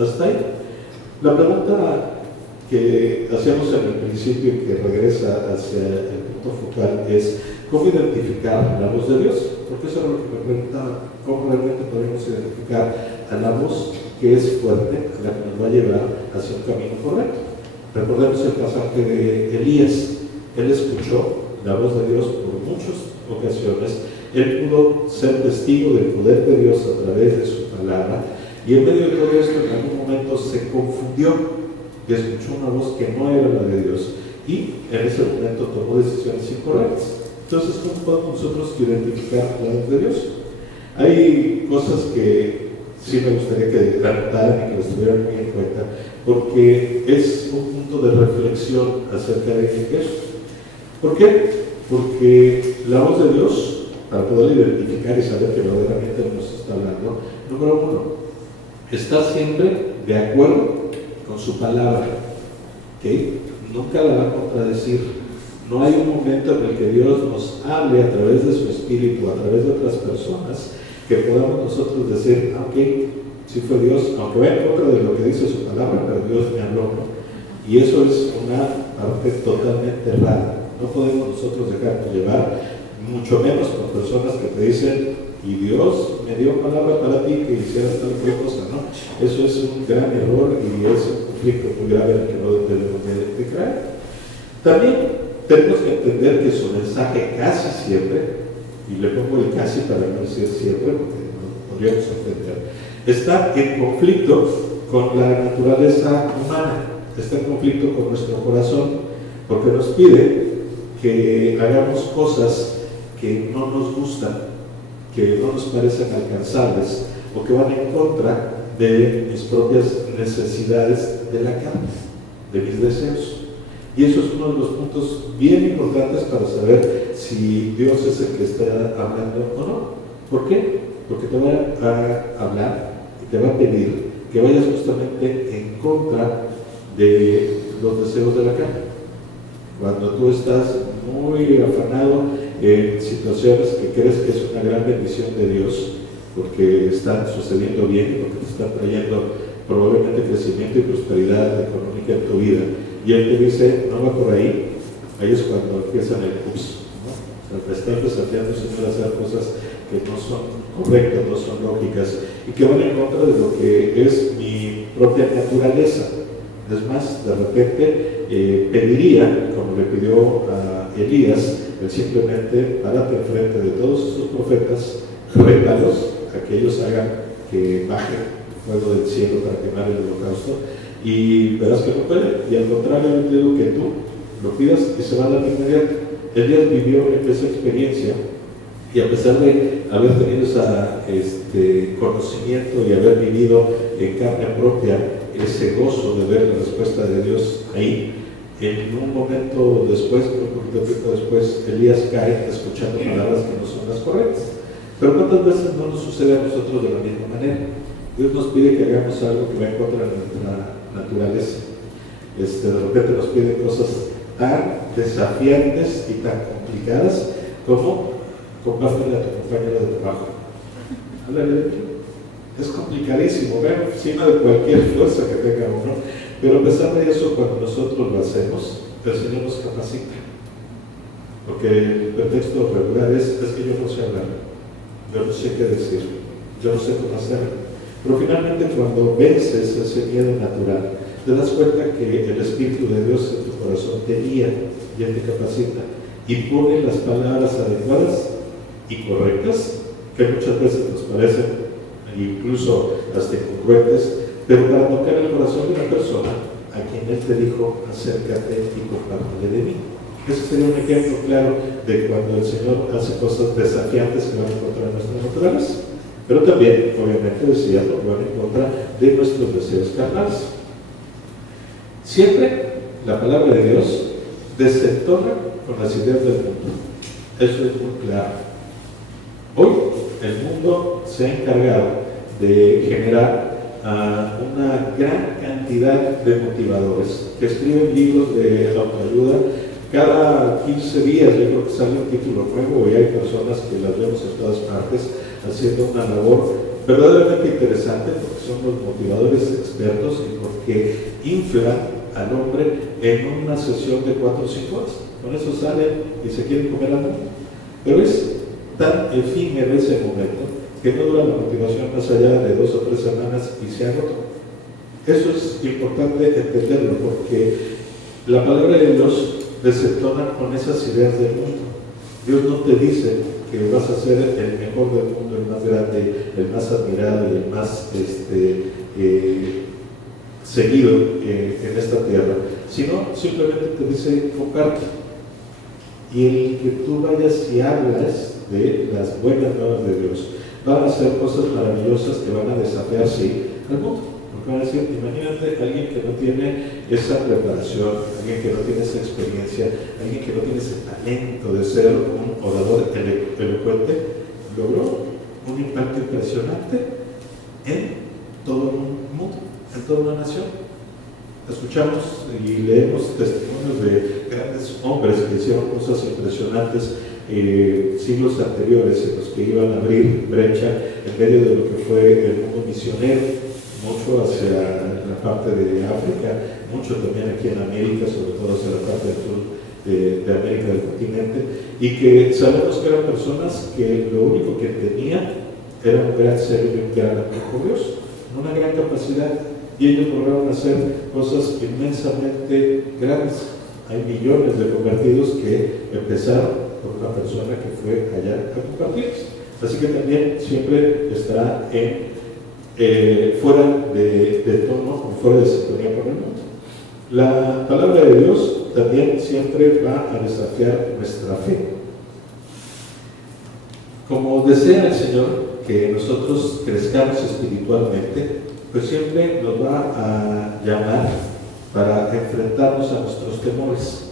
hasta ahí. La pregunta que hacíamos en el principio y que regresa hacia el punto focal es: ¿cómo identificar la voz de Dios? Porque eso era lo que me preguntaba. ¿Cómo realmente podemos identificar a la voz que es fuerte, la que nos va a llevar hacia un camino correcto? Recordemos el pasaje de Elías. Él escuchó la voz de Dios por muchas ocasiones. Él pudo ser testigo del poder de Dios a través de su palabra. Y en medio de todo esto, en algún momento se confundió y escuchó una voz que no era la de Dios. Y en ese momento tomó decisiones incorrectas. Entonces, ¿cómo podemos nosotros identificar la voz de Dios? Hay cosas que sí me gustaría que anotaran y que los tuvieran muy en cuenta, porque es un punto de reflexión acerca de eso. ¿Por qué? Porque la voz de Dios, para poder identificar y saber que verdaderamente nos está hablando, número uno, está siempre de acuerdo con su palabra, ¿okay? Nunca la va a contradecir. No hay un momento en el que Dios nos hable a través de su espíritu, a través de otras personas, que podamos nosotros decir, ok, sí fue Dios, aunque va en contra de lo que dice su palabra, pero Dios me habló, ¿no? Y eso es una parte totalmente errada. No podemos nosotros dejarnos llevar, mucho menos por personas que te dicen, y Dios me dio palabra para ti que hicieras tal cosa, ¿no? Eso es un gran error y es un conflicto muy grave al que no debemos de caer. También tenemos que entender que su mensaje casi siempre, y le pongo el casi para no decir siempre, porque nos podríamos entender, está en conflicto con la naturaleza humana, está en conflicto con nuestro corazón, porque nos pide que hagamos cosas que no nos gustan, que no nos parecen alcanzables o que van en contra de mis propias necesidades de la carne, de mis deseos. Y eso es uno de los puntos bien importantes para saber si Dios es el que está hablando o no. ¿Por qué? Porque te va a hablar y te va a pedir que vayas justamente en contra de los deseos de la carne. Cuando tú estás muy afanado en situaciones que crees que es una gran bendición de Dios, porque están sucediendo bien y porque te están trayendo probablemente crecimiento y prosperidad económica en tu vida, y Él te dice, no va por ahí es cuando empiezan el ups, ¿no? O sea, te está desafiando Señor a hacer cosas que no son correctas, no son lógicas, y que van en contra de lo que es mi propia naturaleza. Es más, de repente pediría, como le pidió a Elías, él simplemente párate enfrente de todos esos profetas, rétalos a que ellos hagan que baje fuego del cielo para quemar el holocausto, y verás que no puede. Y al contrario, yo te digo que tú lo pidas y se va a dar de inmediato. Elías vivió esa experiencia, y a pesar de haber tenido ese conocimiento y haber vivido en carne propia ese gozo de ver la respuesta de Dios ahí, en un momento después, un poquito tiempo después, Elías cae escuchando palabras que no son las correctas. Pero ¿cuántas veces no nos sucede a nosotros de la misma manera? Dios nos pide que hagamos algo que va en contra de nuestra naturaleza. De repente nos pide cosas tan desafiantes y tan complicadas como compártele a tu compañero de trabajo. Háblale de ti. Es complicadísimo, vean, encima de cualquier fuerza que tenga uno, pero a pesar de eso, cuando nosotros lo hacemos, el Señor nos capacita. Porque el pretexto regular es que yo no sé hablar, yo no sé qué decir, yo no sé cómo hacerlo. Pero finalmente, cuando vences ese miedo natural, te das cuenta que el Espíritu de Dios en tu corazón te guía y Él te capacita y pone las palabras adecuadas y correctas, que muchas veces nos parecen incluso hasta incongruentes, pero para tocar el corazón de una persona a quien Él te dijo, acércate y compártele de mí. Ese sería un ejemplo claro de cuando el Señor hace cosas desafiantes que van en contra de nuestra naturaleza, pero también, obviamente, decía, lo que van en contra de nuestros deseos carnales. Siempre la palabra de Dios desentona con las ideas del mundo. Eso es muy claro. Hoy el mundo se ha encargado de generar una gran cantidad de motivadores que escriben libros de autoayuda. Cada 15 días yo creo que sale un título nuevo y hay personas que las vemos en todas partes haciendo una labor verdaderamente interesante, porque son los motivadores expertos y porque inflan al hombre en una sesión de 4 o 5 horas. Con eso salen y se quieren comer al mundo. Pero es tan efímero ese momento que no dura la motivación más allá de 2 o 3 semanas y se agotó. Eso es importante entenderlo, porque la palabra de Dios desentona con esas ideas del mundo. Dios no te dice que vas a ser el mejor del mundo, el más grande, el más admirado y el más seguido en esta tierra, sino simplemente te dice comparte. Y el que tú vayas y hablas de las buenas nuevas de Dios, van a hacer cosas maravillosas que van a desafiar, sí, al mundo. Porque van a decir, imagínate alguien que no tiene esa preparación, alguien que no tiene esa experiencia, alguien que no tiene ese talento de ser un orador elocuente, logró un impacto impresionante en todo un mundo, en toda una nación. Escuchamos y leemos testimonios de grandes hombres que hicieron cosas impresionantes siglos anteriores, en los que iban a abrir brecha en medio de lo que fue el mundo misionero, mucho hacia la parte de África, mucho también aquí en América, sobre todo hacia la parte del sur de América del continente, y que sabemos que eran personas que lo único que tenían era un gran celo y un gran amor por Dios, una gran capacidad, y ellos lograron hacer cosas inmensamente grandes. Hay millones de convertidos que empezaron por una persona que fue allá a compartirlos. Así que también siempre estará fuera de tono, fuera de sintonía con el mundo. La palabra de Dios también siempre va a desafiar nuestra fe. Como desea el Señor que nosotros crezcamos espiritualmente, pues siempre nos va a llamar para enfrentarnos a nuestros temores,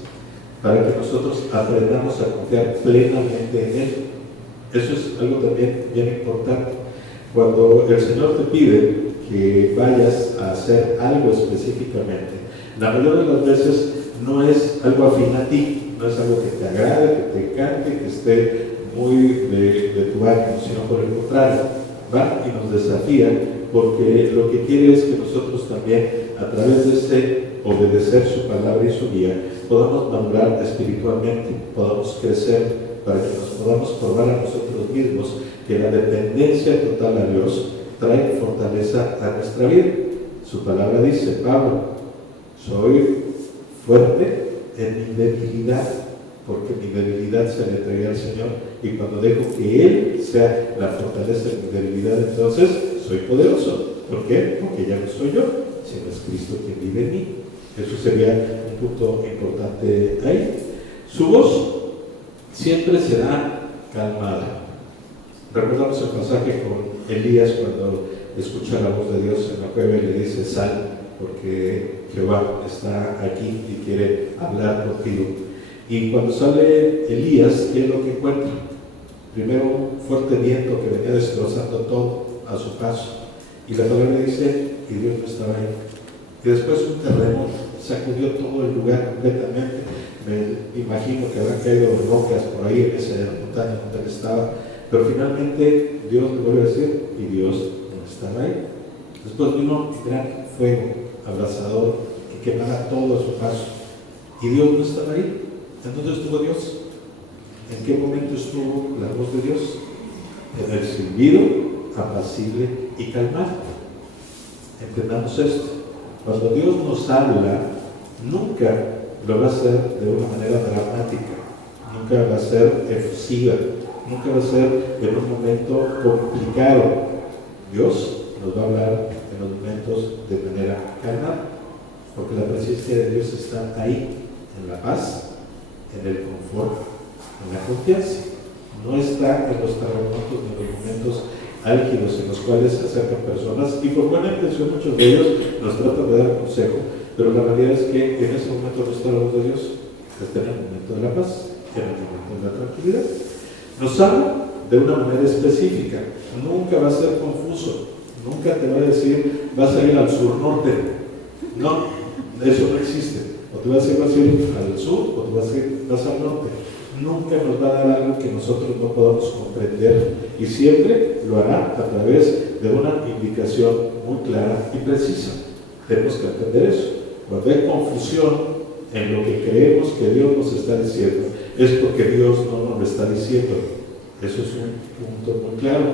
para que nosotros aprendamos a confiar plenamente en Él. Eso es algo también bien importante. Cuando el Señor te pide que vayas a hacer algo específicamente, la mayoría de las veces no es algo afín a ti, no es algo que te agrade, que te encante, que esté muy de tu ánimo, sino por el contrario, va y nos desafía, porque lo que quiere es que nosotros también, a través de ese obedecer su palabra y su guía, podamos madurar espiritualmente, podamos crecer, para que nos podamos probar a nosotros mismos que la dependencia total a Dios trae fortaleza a nuestra vida. Su palabra dice, Pablo, soy fuerte en mi debilidad, porque mi debilidad se le entregué al Señor, y cuando dejo que Él sea la fortaleza de mi debilidad, entonces soy poderoso. ¿Por qué? Porque ya no soy yo, sino es Cristo quien vive en mí. Eso sería un punto importante ahí. Su voz siempre será calmada. Recordamos el pasaje con Elías cuando escucha la voz de Dios en la cueva y le dice, sal, porque Jehová está aquí y quiere hablar contigo. Y cuando sale Elías, ¿qué es lo que encuentra? Primero un fuerte viento que venía destrozando todo a su paso. Y la palabra dice, y Dios no estaba ahí. Y después un terremoto sacudió todo el lugar completamente. Me imagino que habrán caído rocas por ahí en esa montaña donde él estaba. Pero finalmente Dios le vuelve a decir, y Dios no estaba ahí. Después vino un gran fuego abrasador que quemaba todo a su paso. Y Dios no estaba ahí. ¿En dónde estuvo Dios? ¿En qué momento estuvo la voz de Dios? En el silbido apacible y calmado. Entendamos esto. Cuando Dios nos habla, nunca lo va a hacer de una manera dramática, nunca va a ser efusiva, nunca va a ser en un momento complicado. Dios nos va a hablar en los momentos de manera calmada, porque la presencia de Dios está ahí, en la paz, en el confort, en la confianza. No está en los terremotos ni en los momentos álgidos en los cuales se acercan personas y por buena intención muchos de ellos nos tratan de dar consejo, pero la realidad es que en ese momento no está la voz de Dios, está en el momento de la paz, en el momento de la tranquilidad. Nos habla de una manera específica, nunca va a ser confuso, nunca te va a decir vas a ir al sur-norte, no, eso no existe. O te vas a ir al sur o te vas al norte. Nunca nos va a dar algo que nosotros no podamos comprender, y siempre lo hará a través de una indicación muy clara y precisa. Tenemos que entender eso. Cuando hay confusión en lo que creemos que Dios nos está diciendo, es porque Dios no nos lo está diciendo. Eso es un punto muy claro.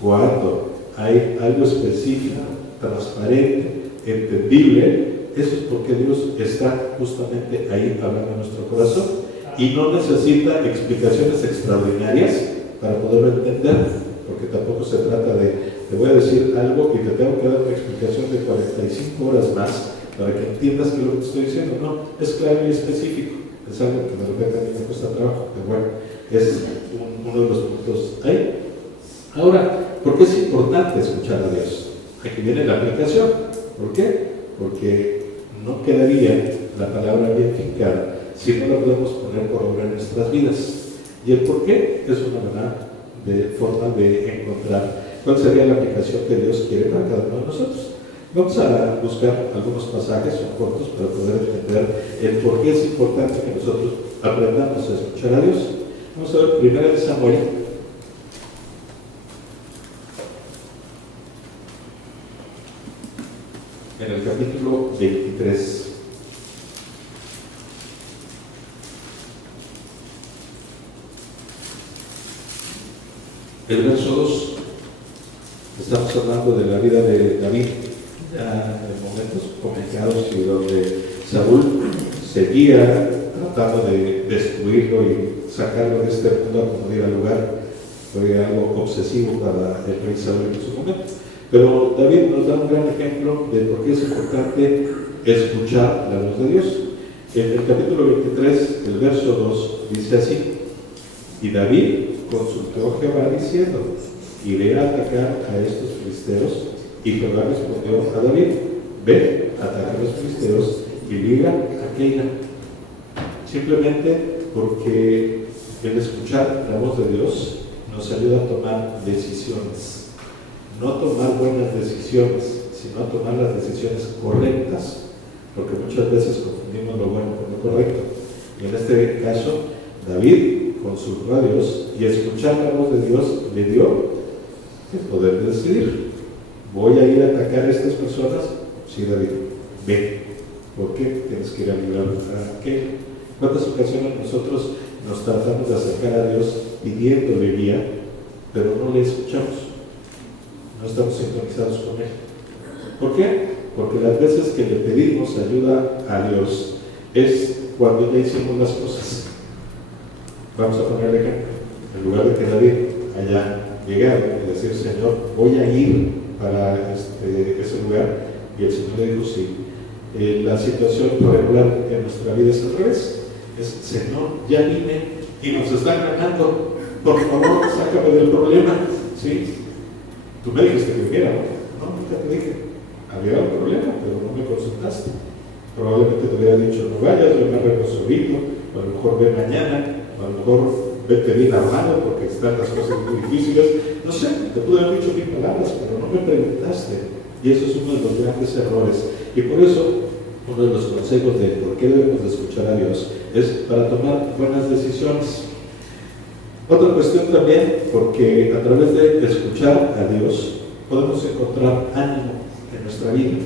Cuando hay algo específico, transparente, entendible, eso es porque Dios está justamente ahí hablando en nuestro corazón y no necesita explicaciones extraordinarias para poderlo entender, porque tampoco se trata de, te voy a decir algo y te tengo que dar una explicación de 45 horas más para que entiendas que lo que te estoy diciendo. No, es claro y específico. Es algo que de repente a mí me cuesta trabajo, pero bueno, es uno de los puntos ahí. Ahora, ¿por qué es importante escuchar a Dios? Aquí viene la aplicación. ¿Por qué? Porque no quedaría la palabra bien fincada si no la podemos poner por obra en nuestras vidas. ¿Y el por qué? Es una forma de encontrar cuál sería la aplicación que Dios quiere para cada uno de nosotros. Vamos a buscar algunos pasajes, son cortos, para poder entender el por qué es importante que nosotros aprendamos a escuchar a Dios. Vamos a ver 1 Samuel. En el capítulo 23. El verso 2, estamos hablando de la vida de David, ya en momentos complicados y donde Saúl seguía tratando de destruirlo y sacarlo de este mundo a como diera lugar. Fue algo obsesivo para el rey Saúl en su momento. Pero David nos da un gran ejemplo de por qué es importante escuchar la voz de Dios. En el capítulo 23, el verso 2, dice así: y David consultó a Jehová diciendo: iré a atacar a estos filisteos. Y Jehová respondió a David: ve, ataca a los filisteos y liga a Keila. Simplemente porque el escuchar la voz de Dios nos ayuda a tomar decisiones. No tomar buenas decisiones, sino a tomar las decisiones correctas, porque muchas veces confundimos lo bueno con lo correcto. Y en este caso, David consultó a Dios y escuchar la voz de Dios le dio el poder de decidir. ¿Voy a ir a atacar a estas personas? Sí, David, ve. ¿Por qué? Tienes que ir a librar a Keila. ¿Cuántas ocasiones nosotros nos tratamos de acercar a Dios pidiéndole guía, pero no le escuchamos? No estamos sintonizados con Él. ¿Por qué? Porque las veces que le pedimos ayuda a Dios es cuando ya hicimos las cosas. Vamos a poner el ejemplo. En lugar de que David haya llegado y decir: Señor, voy a ir para ese lugar, y el Señor le dijo: sí. La situación regular en nuestra vida es al revés. Es: Señor, ya vine y nos están ganando, por favor, sácame del problema. ¿Sí? Tú me dijiste que viniera, ¿no? No, nunca te dije. Había un problema, pero no me consultaste. Probablemente te hubiera dicho: no vayas, yo me arreglo solito, o a lo mejor ve mañana, o a lo mejor vete bien armado porque están las cosas muy difíciles. No sé, te pude haber dicho 1000 palabras, pero no me preguntaste. Y eso es uno de los grandes errores. Y por eso, uno de los consejos de por qué debemos de escuchar a Dios es para tomar buenas decisiones. Otra cuestión también, porque a través de escuchar a Dios podemos encontrar ánimo en nuestra vida.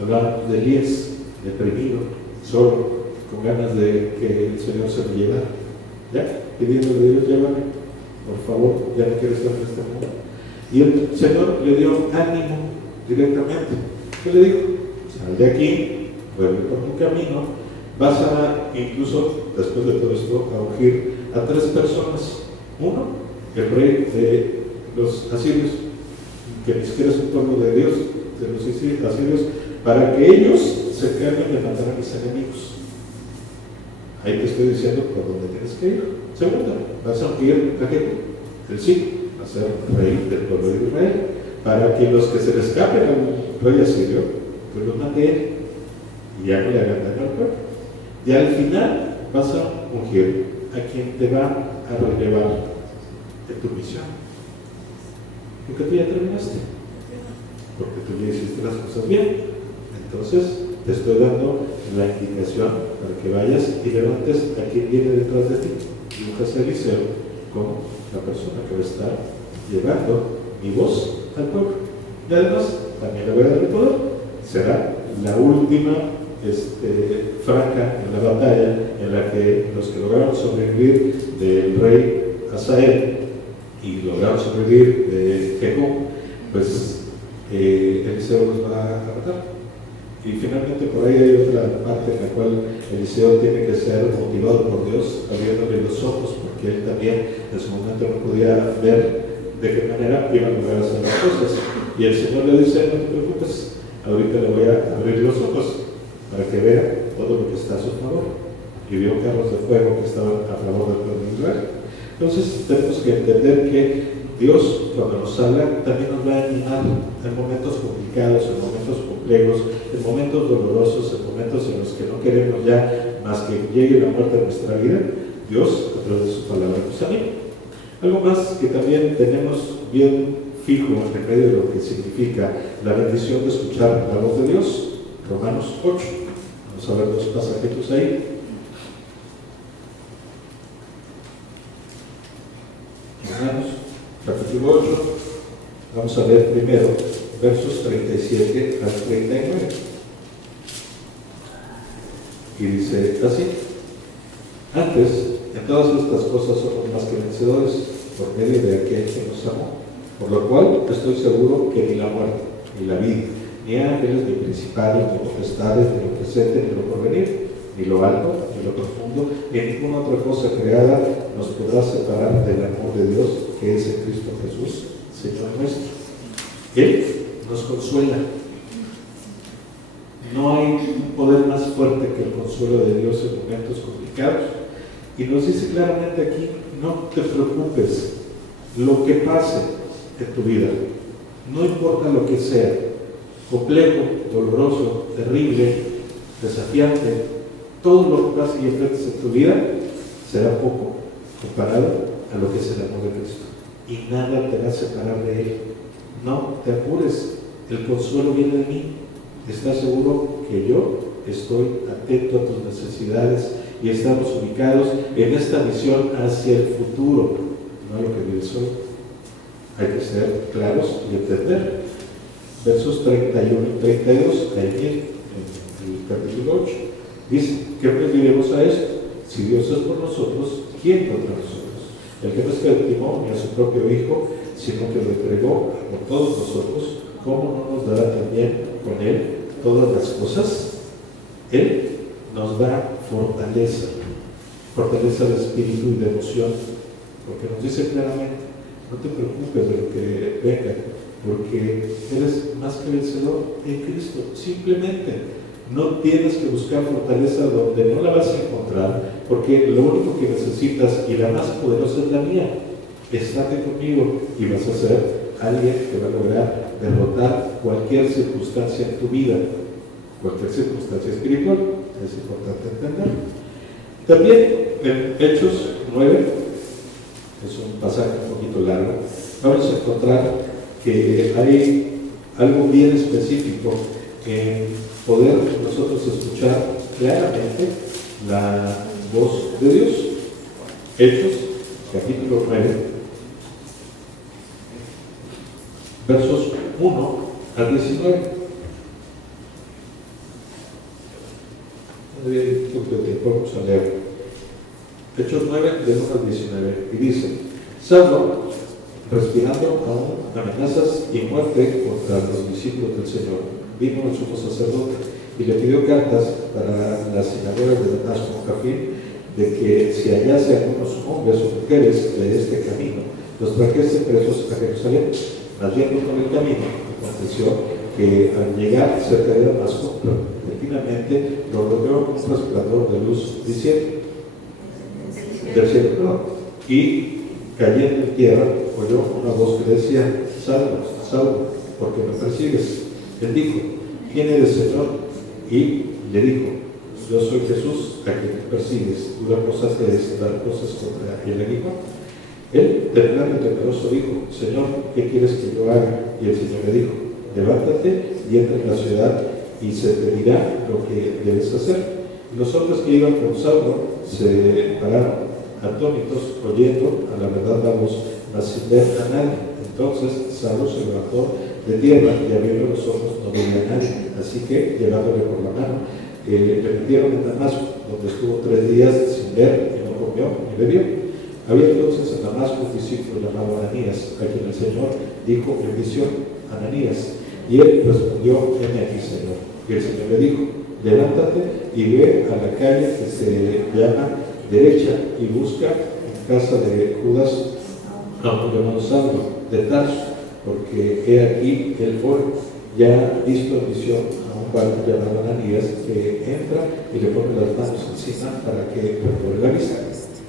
Hablamos de Elías, deprimido, solo, con ganas de que el Señor se lo llevara. ¿Ya? Pidiéndole a Dios: llévame, por favor, ya no quiero estar en este mundo. Y el Señor le dio ánimo directamente. ¿Qué le dijo? Sal de aquí, vuelve por tu camino, vas a, incluso después de todo esto, a ungir a 3 personas. Uno, el rey de los asirios, que ni siquiera es un pueblo de Dios, de los asirios, para que ellos se encarguen de matar a mis enemigos. Ahí te estoy diciendo por dónde tienes que ir. Segundo, vas a ungir a Jehu, el sí, a ser rey del pueblo de Israel, para que los que se le escapen al rey asirio, pues los mate él, y ya no le hagan daño al pueblo. Y al final vas a ungir a quien te va a relevar de tu misión. Porque tú ya terminaste. Porque tú ya hiciste las cosas bien. Entonces, te estoy dando la indicación para que vayas y levantes a quien viene detrás de ti. Y unjas a Eliseo como la persona que va a estar llevando mi voz al pueblo. Y además, también le voy a dar el poder. Será la última franca en la batalla en la que los que lograron sobrevivir del rey Hazael y lograron sobrevivir de Jehú, pues Eliseo los va a matar. Y finalmente por ahí hay otra parte en la cual Eliseo tiene que ser motivado por Dios, abriéndole los ojos, porque él también en su momento no podía ver de qué manera iban a lograr hacer las cosas. Y el Señor le dice: no te preocupes, ahorita le voy a abrir los ojos para que vea todo lo que está a su favor. Y vio carros de fuego que estaban a favor del pueblo de Israel. Entonces tenemos que entender que Dios, cuando nos habla, también nos va a animar en momentos complicados, en momentos complejos, en momentos dolorosos, en momentos en los que no queremos ya más que llegue la muerte a nuestra vida. Dios, a través de su palabra, nos anima. Algo más que también tenemos bien fijo en medio de lo que significa la bendición de escuchar la voz de Dios. Romanos 8. Vamos a ver dos pasajitos ahí. Romanos capítulo 8. Vamos a ver primero versos 37 al 39. Y dice así: antes, en todas estas cosas somos más que vencedores por medio de aquel que nos amó, por lo cual estoy seguro que ni la muerte, ni la vida, ni ángeles, ni principados, ni potestades, ni lo presente, ni lo porvenir, ni lo alto, ni lo profundo, ni ninguna otra cosa creada nos podrá separar del amor de Dios que es en Cristo Jesús, Señor nuestro. Él nos consuela. No hay un poder más fuerte que el consuelo de Dios en momentos complicados. Y nos dice claramente aquí: no te preocupes, lo que pase en tu vida, no importa lo que sea, complejo, doloroso, terrible, desafiante, todo lo que pase y enfrentes en tu vida será poco comparado a lo que es el amor de Cristo. Y nada te va a separar de Él. No te apures, el consuelo viene de mí. ¿Estás seguro que yo estoy atento a tus necesidades y estamos ubicados en esta misión hacia el futuro, no a lo que vives hoy? Hay que ser claros y entender. Versos 31 y 32, ahí en el capítulo 8, dice: ¿qué pues diremos a esto? Si Dios es por nosotros, ¿quién contra nosotros? El que no escatimó ni a su propio Hijo, sino que lo entregó por todos nosotros, ¿cómo no nos dará también con Él todas las cosas? Él nos da fortaleza de espíritu y de emoción, porque nos dice claramente: no te preocupes de lo que venga, porque eres más que vencedor en Cristo. Simplemente no tienes que buscar fortaleza donde no la vas a encontrar, porque lo único que necesitas, y la más poderosa, es la mía. Estate conmigo y vas a ser alguien que va a lograr derrotar cualquier circunstancia en tu vida, cualquier circunstancia espiritual. Es importante entender. También en Hechos 9, es un pasaje un poquito largo, vamos a encontrar que hay algo bien específico en poder nosotros escuchar claramente la voz de Dios. Hechos capítulo 9, versos 1 al 19. Vamos a leer Hechos 9, del 1 al 19, y dice: Saulo, respirando aún amenazas y muerte contra los discípulos del Señor, vino al sumo sacerdote y le pidió cartas para las sinagogas de Damasco a fin de que si hallase algunos hombres o mujeres de este camino, los trajese presos a Jerusalén. Mas yendo por el camino, aconteció que al llegar cerca de Damasco, repentinamente lo rodeó un resplandor de luz diciendo, del cielo, perdón, y cayendo en tierra oyó una voz que decía: Salvo, Saulo, ¿por qué me persigues? Él dijo: ¿quién eres, Señor? Y le dijo: yo soy Jesús, a quien persigues. Dura cosa te es dar cosas contra el enemigo. Él, temblando y temeroso, dijo: Señor, ¿qué quieres que yo haga? Y el Señor le dijo: levántate y entra en la ciudad, y se te dirá lo que debes hacer. Y los hombres que iban con Saulo se pararon atónitos, oyendo a la verdad la voz, mas sin ver a nadie. Entonces Saulo se levantó de tierra y abriendo los ojos no veía a nadie. Así que, llevándole por la mano, le metieron en Damasco, donde estuvo 3 días sin ver, y no comió ni bebió. Había entonces en Damasco un discípulo llamado Ananías, a quien el Señor dijo en visión: Ananías. Y él respondió: heme aquí, Señor. Y el Señor le dijo: levántate y ve a la calle que se llama Derecha y busca en casa de Judas a un llamado Saulo de Tarso, porque he aquí él fue, ya ha visto en visión a un padre llamado Ananías, que entra y le pone las manos encima para que recobre la vista.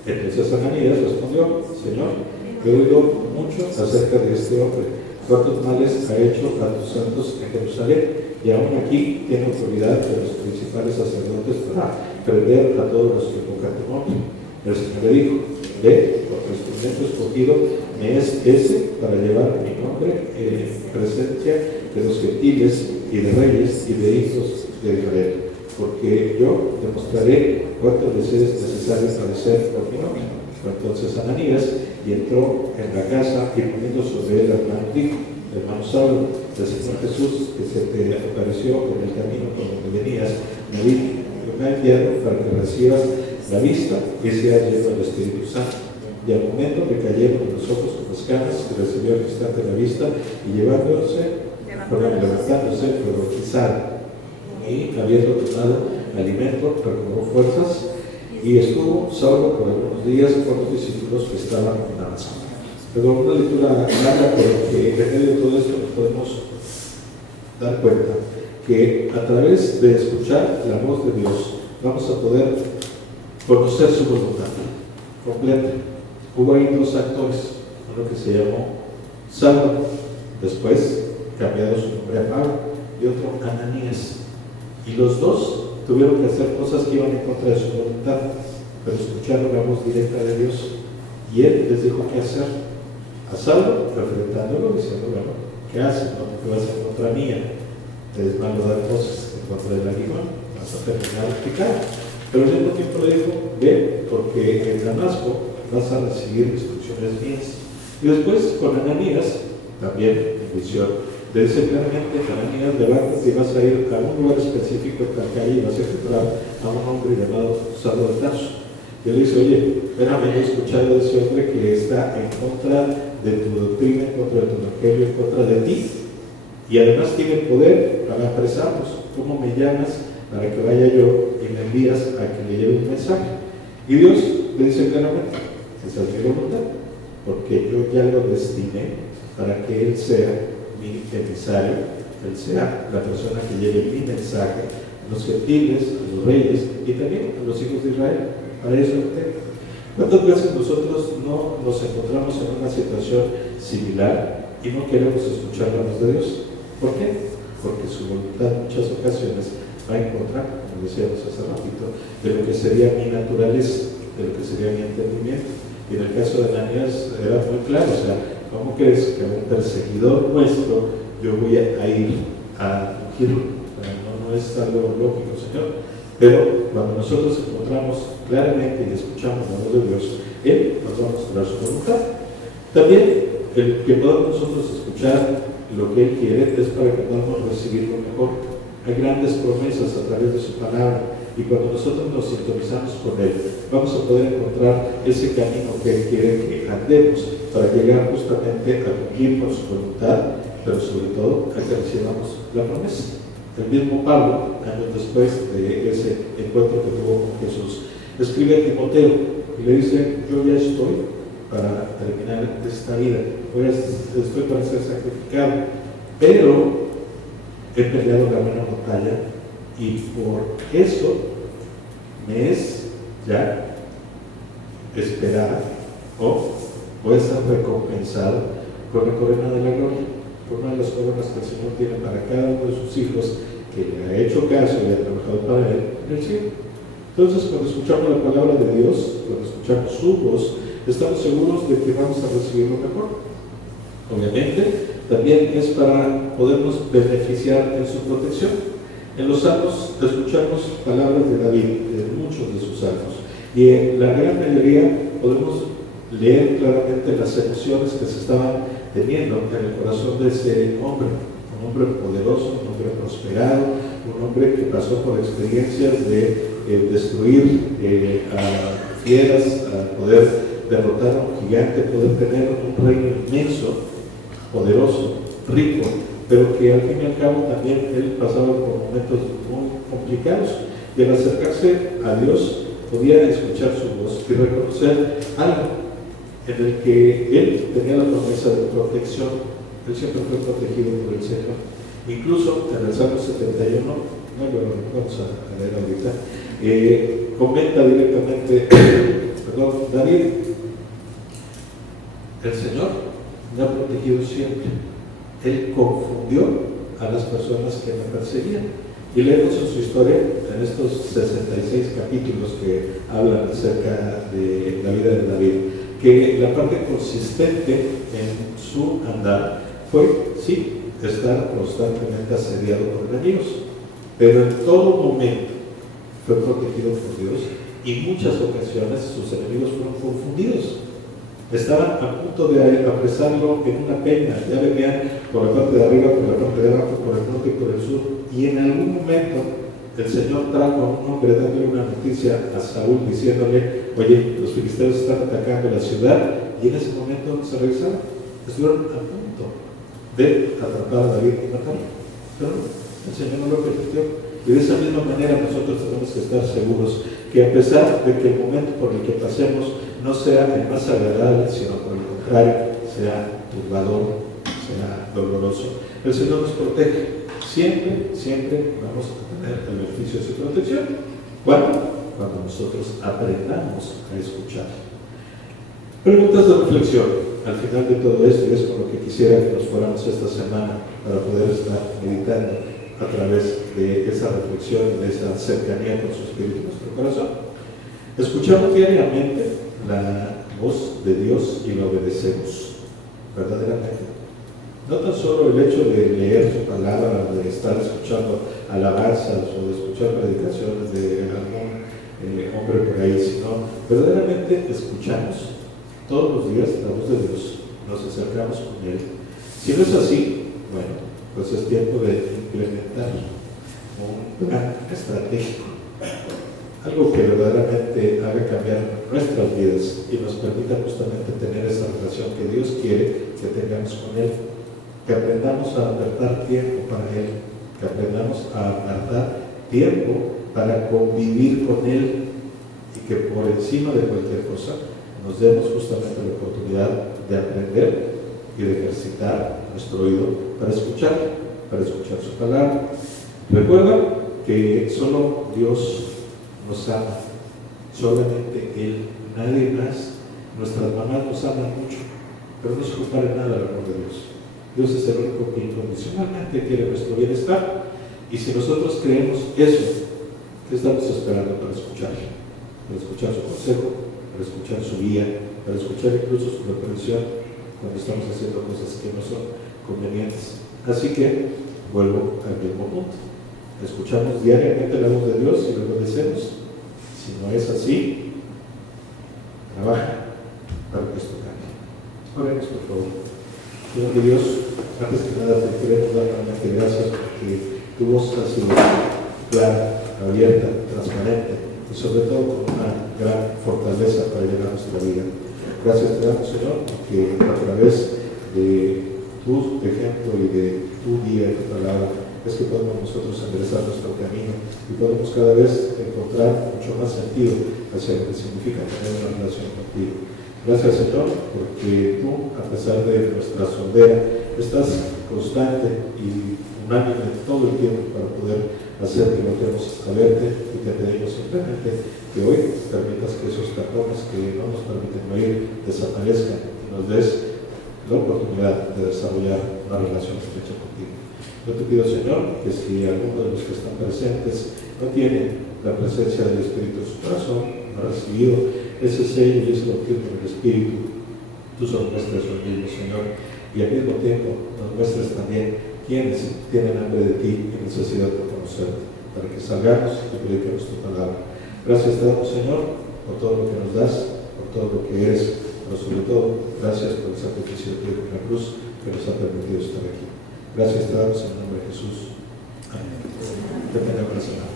Entonces Ananías respondió: Señor, he oído mucho acerca de este hombre, cuántos males ha hecho a tus santos en Jerusalén, y aún aquí tiene autoridad de los principales sacerdotes para prender a todos los que invocan tu nombre. El Señor le dijo: ve, porque esto instrumento escogido me es ese para llevar mi nombre en presencia de los gentiles y de reyes y de hijos de Israel, porque yo demostraré cuánto les es necesario padecer por mi nombre. Fue entonces Ananías y entró en la casa y poniendo sobre él las manos dijo: hermano Saulo, el Señor Jesús, que se te apareció en el camino por donde venías, me dijo: yo me he enviado para que recibas la vista y seas lleno del Espíritu Santo. Y al momento le cayeron en los ojos como escamas y recibió al instante la vista y levantándose, profetizaron. Y habiendo tomado alimento, recobró fuerzas y estuvo Saulo por algunos días con los discípulos que estaban en Damasco. Pero una lectura larga, pero que en medio de todo esto nos podemos dar cuenta que a través de escuchar la voz de Dios vamos a poder conocer su voluntad completa. Hubo ahí dos actores, uno que se llamó Saulo, después cambiado su nombre a Pablo, y otro Ananías. Y los dos tuvieron que hacer cosas que iban en contra de su voluntad, pero escucharon la voz directa de Dios y él les dijo qué hacer. A Saulo, enfrentándolo, diciendo: bueno, ¿qué haces? No te vas en contra mía, es malo dar cosas en contra del aguijón, vas a terminar picado. Pero al mismo tiempo le dijo: ve, porque en Damasco vas a recibir instrucciones mías. Y después con Ananías, también en visión, le dice claramente: Ananías, levántate y vas a ir a un lugar específico en la calle y vas a encontrar a un hombre llamado Saulo de Tarso. Y él dice: oye, espérame, he escuchado de ese hombre que está en contra de tu doctrina, en contra de tu evangelio, en contra de ti, y además tiene poder para apresarnos. ¿Cómo me llamas para que vaya yo y me envías a que le lleve un mensaje? Y Dios le dice claramente: esa es mi voluntad, porque yo ya lo destiné para que él sea mi emisario, él sea la persona que lleve mi mensaje a los gentiles, a los reyes y también a los hijos de Israel. Para eso lo tengo. ¿Cuántas veces nosotros no nos encontramos en una situación similar y no queremos escuchar la voz de Dios? ¿Por qué? Porque su voluntad en muchas ocasiones va en contra, como decíamos hace ratito, de lo que sería mi naturaleza, de lo que sería mi entendimiento. Y en el caso de Ananías era muy claro, o sea, ¿cómo crees que a un perseguidor nuestro yo voy a ir a ungirlo? No es algo lógico, Señor. Pero cuando nosotros encontramos claramente y escuchamos la voz de Dios, Él nos va a mostrar su voluntad. También el que podamos nosotros escuchar lo que Él quiere es para que podamos recibir lo mejor. Hay grandes promesas a través de su palabra y cuando nosotros nos sintonizamos con Él, vamos a poder encontrar ese camino que Él quiere que andemos para llegar justamente a cumplir con su voluntad, pero sobre todo a que recibamos la promesa. El mismo Pablo, años después de ese encuentro que tuvo con Jesús, escribe a Timoteo y le dice: yo ya estoy para terminar esta vida, estoy para ser sacrificado, pero he peleado la buena batalla y por eso me es ya esperada o voy a ser recompensado con la corona de la gloria, por una de las coronas que el Señor tiene para cada uno de sus hijos que le ha hecho caso y ha trabajado para él en el cielo. Entonces, cuando escuchamos la palabra de Dios, cuando escuchamos su voz, estamos seguros de que vamos a recibir lo mejor. Obviamente, también es para podernos beneficiar en su protección. En los salmos escuchamos palabras de David, de muchos de sus salmos, y en la gran mayoría podemos leer claramente las emociones que se estaban teniendo en el corazón de ese hombre, un hombre poderoso, un hombre prosperado, un hombre que pasó por experiencias de destruir a fieras, a poder derrotar a un gigante, poder tener un reino inmenso, poderoso, rico, pero que al fin y al cabo también él pasaba por momentos muy complicados y al acercarse a Dios podía escuchar su voz y reconocer algo en el que él tenía la promesa de protección. Él siempre fue protegido por el Señor. Incluso en el Salmo 71, no lo vamos a leer ahorita, comenta directamente, perdón, David: el Señor me ha protegido siempre. Él confundió a las personas que me perseguían. Y leemos en su historia, en estos 66 capítulos que hablan acerca de la vida de David, que la parte consistente en su andar fue, sí, estar constantemente asediado por enemigos, pero en todo momento fue protegido por Dios y muchas ocasiones sus enemigos fueron confundidos. Estaban a punto de apresarlo en una peña, ya venían por la parte de arriba, por la parte de abajo, por el norte y por el sur, y en algún momento el Señor trajo a un hombre dándole una noticia a Saúl diciéndole: oye, los filisteos están atacando la ciudad, y en ese momento se regresaron, estuvieron a punto de atrapar a David y matarlo, pero no, el Señor no lo permitió. Y de esa misma manera nosotros tenemos que estar seguros que a pesar de que el momento por el que pasemos no sea el más agradable, sino por el contrario, sea turbador, sea doloroso, el Señor nos protege. Siempre, siempre vamos a tener el beneficio de su protección. ¿Cuándo? Cuando nosotros aprendamos a escuchar. Preguntas de reflexión al final de todo esto, y es con lo que quisiera que nos fuéramos esta semana para poder estar meditando a través de esa reflexión, de esa cercanía con su Espíritu en nuestro corazón. Escuchamos diariamente la voz de Dios y la obedecemos verdaderamente. No tan solo el hecho de leer su palabra, de estar escuchando alabanzas o de escuchar predicaciones de algún hombre por ahí, sino verdaderamente escuchamos todos los días la voz de Dios, nos acercamos con Él. Si no es así, bueno, pues es tiempo de implementar un plan estratégico, algo que verdaderamente haga cambiar nuestras vidas y nos permita justamente tener esa relación que Dios quiere que tengamos con Él, que aprendamos a apartar tiempo para Él, que aprendamos a apartar tiempo para convivir con Él, y que por encima de cualquier cosa nos demos justamente la oportunidad de aprender y de ejercitar nuestro oído para escuchar su palabra. Recuerda que solo Dios nos ama, solamente Él, nadie más. Nuestras mamás nos aman mucho, pero no se compara en nada al amor de Dios. Dios es el único que incondicionalmente quiere nuestro bienestar, y si nosotros creemos eso, ¿qué estamos esperando para escucharlo? Para escuchar su consejo, para escuchar su guía, para escuchar incluso su reprensión cuando estamos haciendo cosas que no son convenientes. Así que vuelvo al mismo punto. Escuchamos diariamente la voz de Dios y lo obedecemos. Si no es así, trabaja para que esto cambie. Oremos, por favor. Señor de Dios, antes que nada te queremos dar realmente gracias porque tu voz ha sido clara, abierta, transparente y sobre todo con una gran fortaleza para llenar nuestra vida. Gracias te damos, Señor, porque a través de tu ejemplo y de tu guía y tu palabra es que podemos nosotros enderezar nuestro camino y podemos cada vez encontrar mucho más sentido hacia lo que significa tener una relación contigo. Gracias, Señor, porque tú, a pesar de nuestra sondera, estás constante y unánime todo el tiempo para poder hacer que logremos saberte, y te pedimos simplemente que hoy permitas que esos tapones que no nos permiten oír desaparezcan y nos des la oportunidad de desarrollar una relación estrecha contigo. Yo te pido, Señor, que si alguno de los que están presentes no tiene la presencia del Espíritu en su corazón, no ha recibido ese sello y ese bautismo del Espíritu, tú solo muestres lo mismo, Señor, y al mismo tiempo nos muestres también quienes tienen hambre de ti y necesidad de conocerte, para que salgamos y prediquemos tu palabra. Gracias te damos, Señor, por todo lo que nos das, por todo lo que eres, pero sobre todo, gracias por el sacrificio de ti en la cruz que nos ha permitido estar aquí. Gracias te damos en el nombre de Jesús. Amén. Que tenga buena semana.